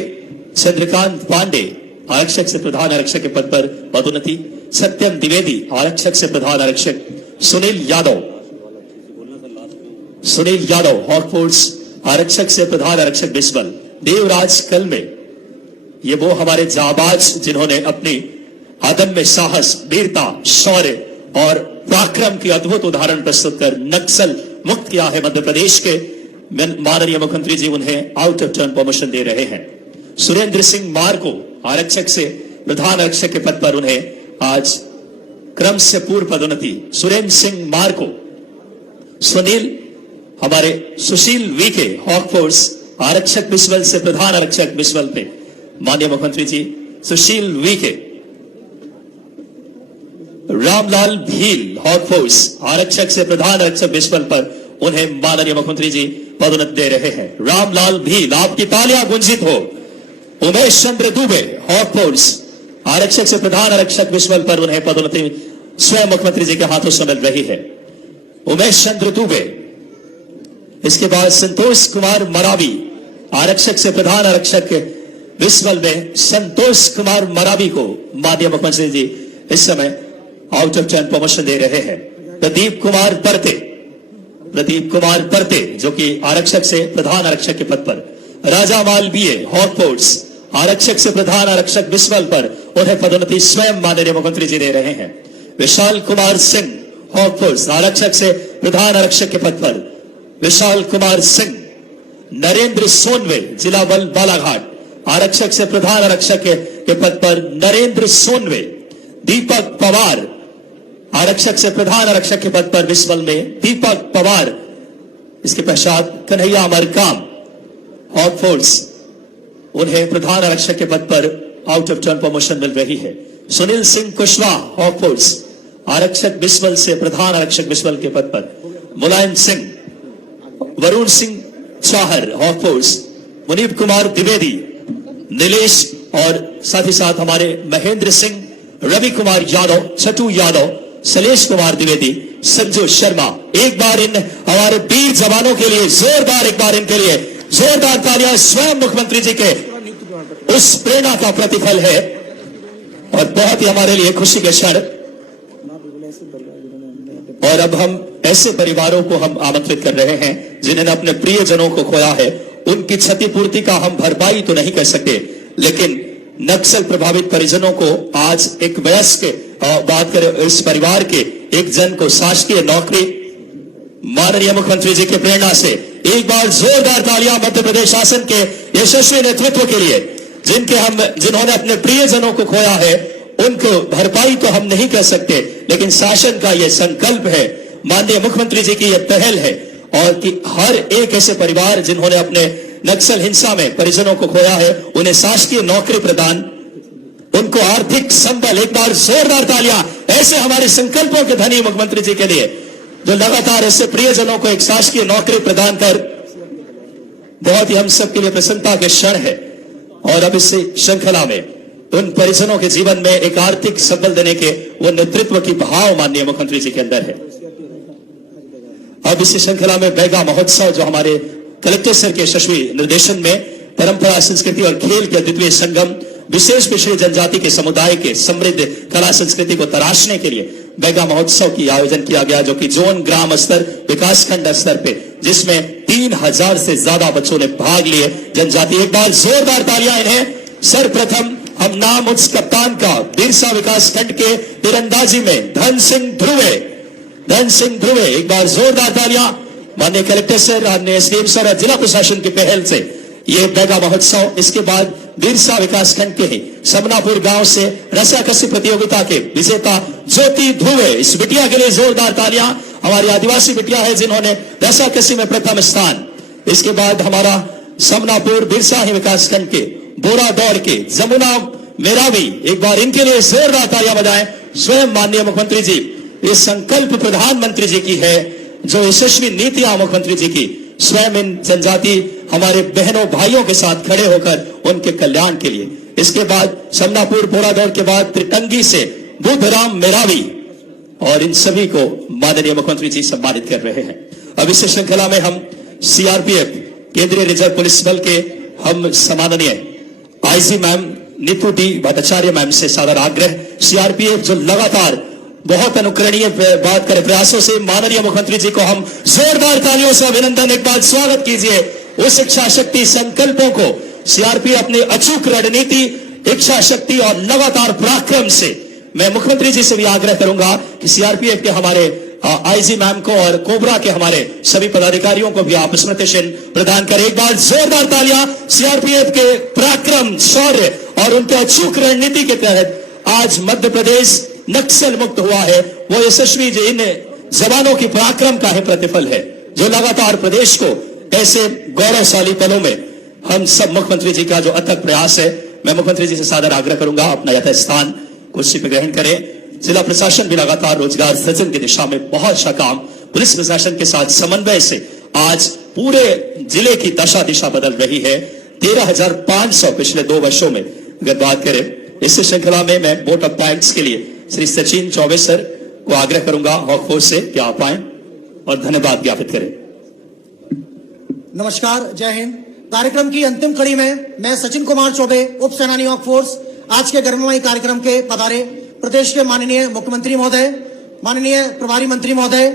चंद्रकांत पांडे आरक्षक से प्रधान आरक्षक के पद पर पदोन्नति। सत्यम द्विवेदी आरक्षक से प्रधान आरक्षक सुनील यादव हॉक फोर्स आरक्षक से प्रधान आरक्षक बिस्वल। देवराज कल में ये वो हमारे जाबाज जिन्होंने अपनी अदम्य साहस, वीरता, शौर्य और पराक्रम की अद्भुत उदाहरण प्रस्तुत कर नक्सल मुक्त किया है मध्य प्रदेश के। माननीय मुख्यमंत्री जी उन्हें आउट ऑफ टर्न प्रमोशन दे रहे हैं। सुरेंद्र सिंह मार को आरक्षक से प्रधान आरक्षक के पद पर उन्हें आज क्रम से पूर्व पदोन्नति। सुरेंद्र सिंह मार को हमारे सुशील वीके हॉक फोर्स आरक्षक बिस्वल से प्रधान आरक्षक बिस्वल पे माननीय मुख्यमंत्री ji Sushil VK. Ramlal Bhil hawk force आरक्षक से प्रधान आरक्षक बिस्वल पर उन्हें माननीय मुख्यमंत्री जी पदोन्नति दे रहे हैं। रामलाल भील, आपकी तालियां गुंजित हो। उमेश चंद्र दुबे हॉक फोर्स आरक्षक से प्रधान आरक्षक बिस्वल पर उन्हें पदोन्नति स्वयं मुख्यमंत्री जी के हाथों से मिल रही है। उमेश चंद्र दुबे। इसके बाद संतोष कुमार मरावी आरक्षक से प्रधान आरक्षक बिस्वल में संतोष कुमार मरावी को माननीय मुख्यमंत्री जी इस समय आउट ऑफ टर्न प्रमोशन दे रहे हैं। प्रदीप कुमार परते जो कि आरक्षक से प्रधान आरक्षक के पद पर। राजा माल बीए हॉक फोर्स आरक्षक से प्रधान आरक्षक बिस्वल पर उन्हें पदोन्नति स्वयं माननीय मुख्यमंत्री जी दे रहे हैं। विशाल कुमार सिंह हॉक फोर्स आरक्षक से प्रधान आरक्षक के पद पर विशाल कुमार सिंह। नरेंद्र सोनवे जिला बल बालाघाट आरक्षक से प्रधान आरक्षक के पद पर नरेंद्र सोनवे। दीपक पवार आरक्षक से प्रधान आरक्षक के पद पर बिस्वल में दीपक पवार। इसके पश्चात कन्हैया मरकाम हॉक फोर्स उन्हें प्रधान आरक्षक के पद पर आउट ऑफ टर्न प्रमोशन मिल रही है। सुनील सिंह कुशवाहा हॉक फोर्स आरक्षक बिस्वल से प्रधान आरक्षक बिस्वल के पद पर। मुलायम सिंह, वरुण सिंह चाहर हॉक फोर्स, मुनीब कुमार द्विवेदी, नीलेश और साथ ही साथ हमारे महेंद्र सिंह, रवि कुमार यादव, छटू यादव, सलेश कुमार द्विवेदी, संजू शर्मा। एक बार इन हमारे वीर जवानों के लिए जोरदार तालियां स्वयं मुख्यमंत्री जी के उस प्रेरणा का प्रतिफल है और बहुत ही हमारे लिए खुशी के क्षण। और अब हम ऐसे परिवारों को हम आमंत्रित कर रहे हैं जिन्होंने अपने प्रियजनों को खोया है। उनकी क्षतिपूर्ति का हम भरपाई तो नहीं कर सकते, लेकिन नक्सल प्रभावित परिजनों को आज एक वयस्क बात करें, इस परिवार के एक जन को शासकीय नौकरी माननीय मुख्यमंत्री जी के प्रेरणा से। एक बार जोरदार तालियां मध्य प्रदेश शासन के यशस्वी नेतृत्व के लिए, जिन्होंने अपने प्रियजनों को खोया है। उनको भरपाई तो हम नहीं कर सकते, लेकिन शासन का यह संकल्प है, माननीय मुख्यमंत्री जी की यह पहल है और कि हर एक ऐसे परिवार जिन्होंने अपने नक्सल हिंसा में परिजनों को खोया है उन्हें शासकीय नौकरी प्रदान, उनको आर्थिक संबल। एक बार जोरदार तालियां ऐसे हमारे संकल्पों के धनी मुख्यमंत्री जी के लिए जो लगातार ऐसे प्रियजनों को एक शासकीय नौकरी प्रदान कर बहुत ही हम सबके लिए प्रसन्नता के क्षण है। और अब इस श्रृंखला में उन परिजनों के जीवन में एक आर्थिक संबल देने के वो नेतृत्व की भाव माननीय मुख्यमंत्री जी के अंदर है। अब इस श्रृंखला में बैगा महोत्सव जो हमारे कलेक्टर सर के यशस्वी निर्देशन में परंपरा, संस्कृति और खेल के अद्वितीय संगम, विशेष पिछड़ी जनजाति के समुदाय के समृद्ध कला संस्कृति को तराशने के लिए बैगा महोत्सव की आयोजन किया गया, जो कि जोन, ग्राम स्तर, विकासखंड स्तर पे, जिसमें 3000 से ज्यादा बच्चों ने भाग लिए जनजाति। एक बार जोरदार तालियां इन्हें। सर्वप्रथम हम नाम उस कप्तान का बिरसा विकासखंड के तीरंदाजी में धन सिंह ध्रुवे। एक बार जोरदार तालियां माननीय कलेक्टर सर, माननीय एसडीएम सर और जिला प्रशासन की पहल से ये बैगा महोत्सव। इसके बाद बिरसा विकासखंड के ही समनापुर गांव से रस्साकसी प्रतियोगिता के विजेता ज्योति ध्रुवे, इस बिटिया के लिए जोरदार तालियां। हमारी आदिवासी बिटिया है जिन्होंने रस्साकसी में प्रथम स्थान। इसके बाद हमारा समनापुर बिरसा ही विकासखंड के बोरा दौड़ के जमुना मेरावी, एक बार इनके लिए जोरदार तालियां बजाएं। स्वयं माननीय मुख्यमंत्री जी, ये संकल्प प्रधानमंत्री जी की है, जो यशस्वी नीतियां मुख्यमंत्री जी की, स्वयं इन जनजाति हमारे बहनों भाइयों के साथ खड़े होकर उनके कल्याण के लिए। इसके बाद समनापुर बोरा दौड़ के बाद त्रिटंगी से बुद्धराम मेरावी, और इन सभी को माननीय मुख्यमंत्री जी सम्मानित कर रहे हैं। अब इस श्रृंखला में हम सीआरपीएफ केंद्रीय रिजर्व पुलिस बल के हम सम्माननीय IG ma'am Neetu D Bhattacharya ma'am से सादर आग्रह। सीआरपीएफ जो लगातार बहुत अनुकरणीय बात करें प्रयासों से माननीय मुख्यमंत्री जी को हम जोरदार तालियों से अभिनंदन, एक बार स्वागत कीजिए। उस इच्छा शक्ति संकल्पों को सीआरपीएफ अपनी अचूक रणनीति, इच्छा शक्ति और लगातार पराक्रम से मैं मुख्यमंत्री जी से भी आग्रह करूंगा कि सीआरपीएफ के हमारे आईजी मैम को और कोबरा के हमारे सभी पदाधिकारियों को भी आप स्मृति चिन्ह प्रदान करें। एक बार जोरदार तालियां सीआरपीएफ के पराक्रम, शौर्य और उनके अचूक रणनीति के तहत आज मध्य प्रदेश नक्सल मुक्त हुआ है। वो यशस्वी इन जवानों की पराक्रम का ही प्रतिफल है जो लगातार प्रदेश को ऐसे गौरवशाली पलों में हम सब मुख्यमंत्री जी का जो अथक प्रयास है, मैं मुख्यमंत्री जी से सादर आग्रह करूंगा अपना यथास्थान कुर्सी पर ग्रहण करें। जिला प्रशासन भी लगातार रोजगार सृजन की दिशा में बहुत अच्छा काम पुलिस प्रशासन के साथ समन्वय से आज पूरे जिले की दशा दिशा बदल रही है। 13,500 पिछले 2 वर्षों में अगर बात करें इस श्रृंखला में मैं वोट ऑफ पॉइंट्स के लिए श्री सचिन चौबे सर को आग्रह करूंगा हॉक फोर्स से कि आप आए और धन्यवाद ज्ञापित करें। नमस्कार, जय हिंद। कार्यक्रम की अंतिम कड़ी में मैं सचिन कुमार चौबे, उप सेनानी हॉक फोर्स, आज के गर्ममय कार्यक्रम के पधारे प्रदेश के माननीय मुख्यमंत्री महोदय, माननीय प्रभारी मंत्री महोदय,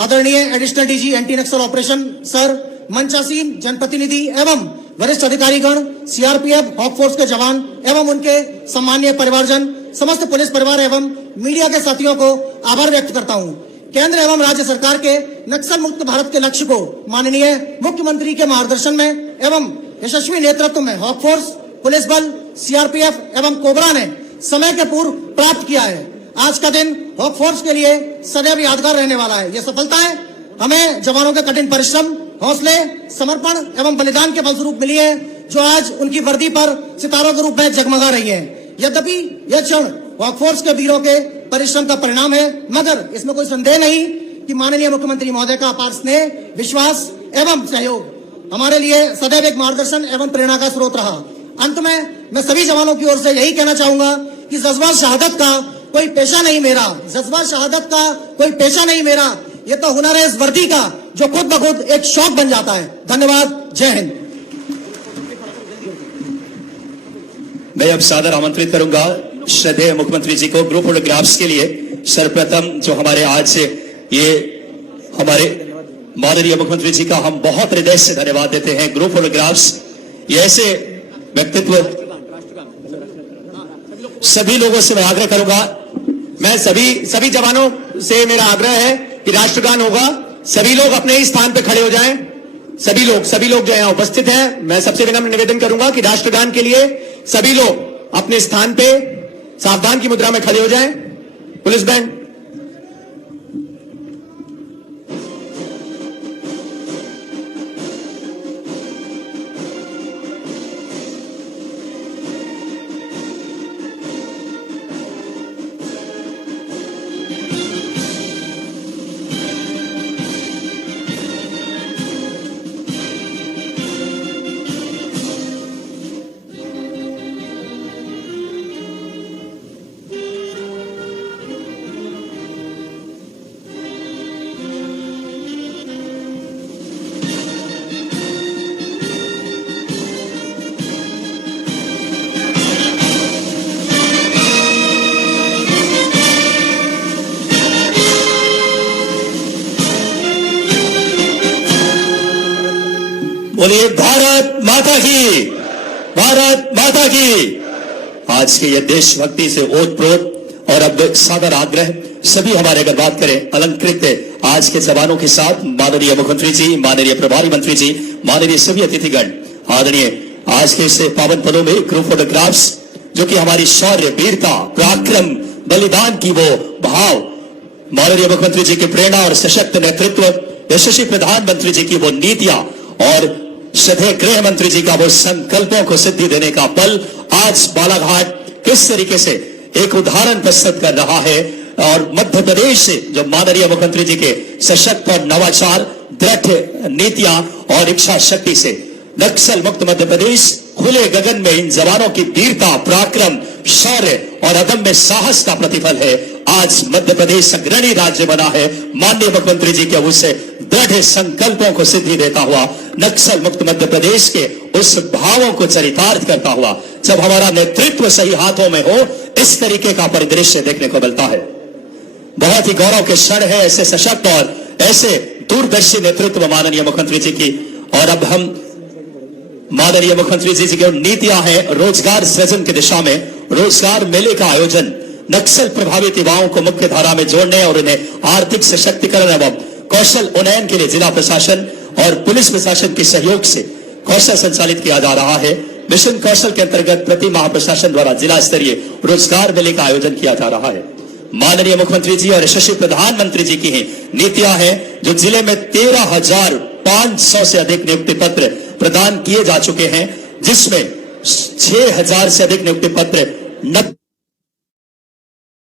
आदरणीय एडिशनल डीजी एंटी नक्सल ऑपरेशन सर, मंचासीन जनप्रतिनिधि एवं वरिष्ठ अधिकारीगण, सीआरपीएफ हॉक फोर्स के जवान एवं उनके सम्मानीय परिवारजन, समस्त पुलिस परिवार एवं मीडिया के साथियों को आभार व्यक्त करता हूं। केंद्र एवं राज्य सरकार के नक्सल मुक्त भारत के लक्ष्य को माननीय मुख्यमंत्री के मार्गदर्शन में एवं यशस्वी नेतृत्व में हॉक फोर्स, पुलिस बल, सीआरपीएफ एवं कोबरा ने समय के पूर्व प्राप्त किया है। आज का दिन हॉक फोर्स के लिए सदैव यादगार रहने वाला है। ये सफलताएं हमें जवानों के कठिन परिश्रम, हौसले, समर्पण एवं बलिदान के फलस्वरूप मिली है, जो आज उनकी वर्दी पर सितारों के रूप में जगमगा रही है। यद्यपि यह क्षण हॉक फोर्स के वीरों के परिश्रम का परिणाम है, मगर इसमें कोई संदेह नहीं कि माननीय मुख्यमंत्री महोदय का अपार स्नेह, विश्वास एवं सहयोग हमारे लिए सदैव एक मार्गदर्शन एवं प्रेरणा का स्रोत रहा। अंत में मैं सभी जवानों की ओर से यही कहना चाहूंगा कि जज्बा शहादत का कोई पेशा नहीं मेरा, जज्बा शहादत का कोई पेशा नहीं मेरा, ये तो हुनर है इस वर्दी का जो खुद ब खुद एक शौक बन जाता है। धन्यवाद, जय हिंद। मैं अब सादर आमंत्रित करूंगा श्रद्धेय मुख्यमंत्री जी को ग्रुप फोटोग्राफ्स के लिए। सर्वप्रथम जो हमारे आज से ये हमारे माननीय मुख्यमंत्री जी का हम बहुत हृदय से धन्यवाद देते हैं। ग्रुप फोटोग्राफ्स ये ऐसे व्यक्तित्व, सभी लोगों से मैं आग्रह करूंगा, मैं सभी जवानों से मेरा आग्रह है कि राष्ट्रगान होगा, सभी लोग अपने ही स्थान पर खड़े हो जाएं। सभी लोग जो यहाँ उपस्थित हैं, मैं सबसे विनम्र निवेदन करूंगा कि राष्ट्रगान के लिए सभी लोग अपने स्थान पे सावधान की मुद्रा में खड़े हो जाएं। पुलिस बैंड बोलिए भारत माता की, भारत माता की। आज के ये देशभक्ति से ओतप्रोत और अब सादर आग्रह सभी हमारे अगर बात करें अलंकृत आज के जवानों के साथ माननीय मुख्यमंत्री जी, माननीय प्रभारी मंत्री जी, माननीय सभी अतिथिगण, आदरणीय आज के इस पावन पलों में ग्रुप फोटोग्राफ्स जो कि हमारी शौर्य, वीरता, पराक्रम, बलिदान की वो भाव, माननीय मुख्यमंत्री जी की प्रेरणा और सशक्त नेतृत्व, यशस्वी प्रधानमंत्री जी की वो नीतियां और श्रद्धेय गृह मंत्री जी का वो संकल्पों को सिद्धि देने का पल आज बालाघाट किस तरीके से एक उदाहरण प्रस्तुत कर रहा है। और मध्य प्रदेश से जो माननीय मुख्यमंत्री जी के सशक्त और नवाचार, दृढ़ नीतियां और इच्छा शक्ति से नक्सल मुक्त मध्य प्रदेश खुले गगन में इन जवानों की वीरता, पराक्रम, शौर्य और अदम्य साहस का प्रतिफल है। आज मध्य प्रदेश अग्रणी राज्य बना है माननीय मुख्यमंत्री जी के उससे दृढ़ संकल्पों को सिद्धि देता हुआ, नक्सल मुक्त मध्य प्रदेश के उस भावों को चरितार्थ करता हुआ। जब हमारा नेतृत्व सही हाथों में हो, इस तरीके का परिदृश्य देखने को मिलता है। बहुत ही गौरव के क्षण है ऐसे सशक्त और ऐसे दूरदर्शी नेतृत्व माननीय मुख्यमंत्री जी की। और अब हम माननीय मुख्यमंत्री जी की नीतियां हैं रोजगार सृजन की दिशा में रोजगार मेले का आयोजन, नक्सल प्रभावित युवाओं को मुख्य धारा में जोड़ने और उन्हें आर्थिक सशक्तिकरण एवं कौशल उन्नयन के लिए जिला प्रशासन और पुलिस प्रशासन के सहयोग से कौशल संचालित किया जा रहा है। मिशन कौशल के अंतर्गत प्रति माह प्रशासन द्वारा जिला स्तरीय रोजगार मेले का आयोजन किया जा रहा है। माननीय मुख्यमंत्री जी और यशस्वी प्रधानमंत्री जी की ही नीतियां हैं जो जिले में 13,500 से अधिक नियुक्ति पत्र प्रदान किए जा चुके हैं, जिसमें 6,000 से अधिक नियुक्ति पत्र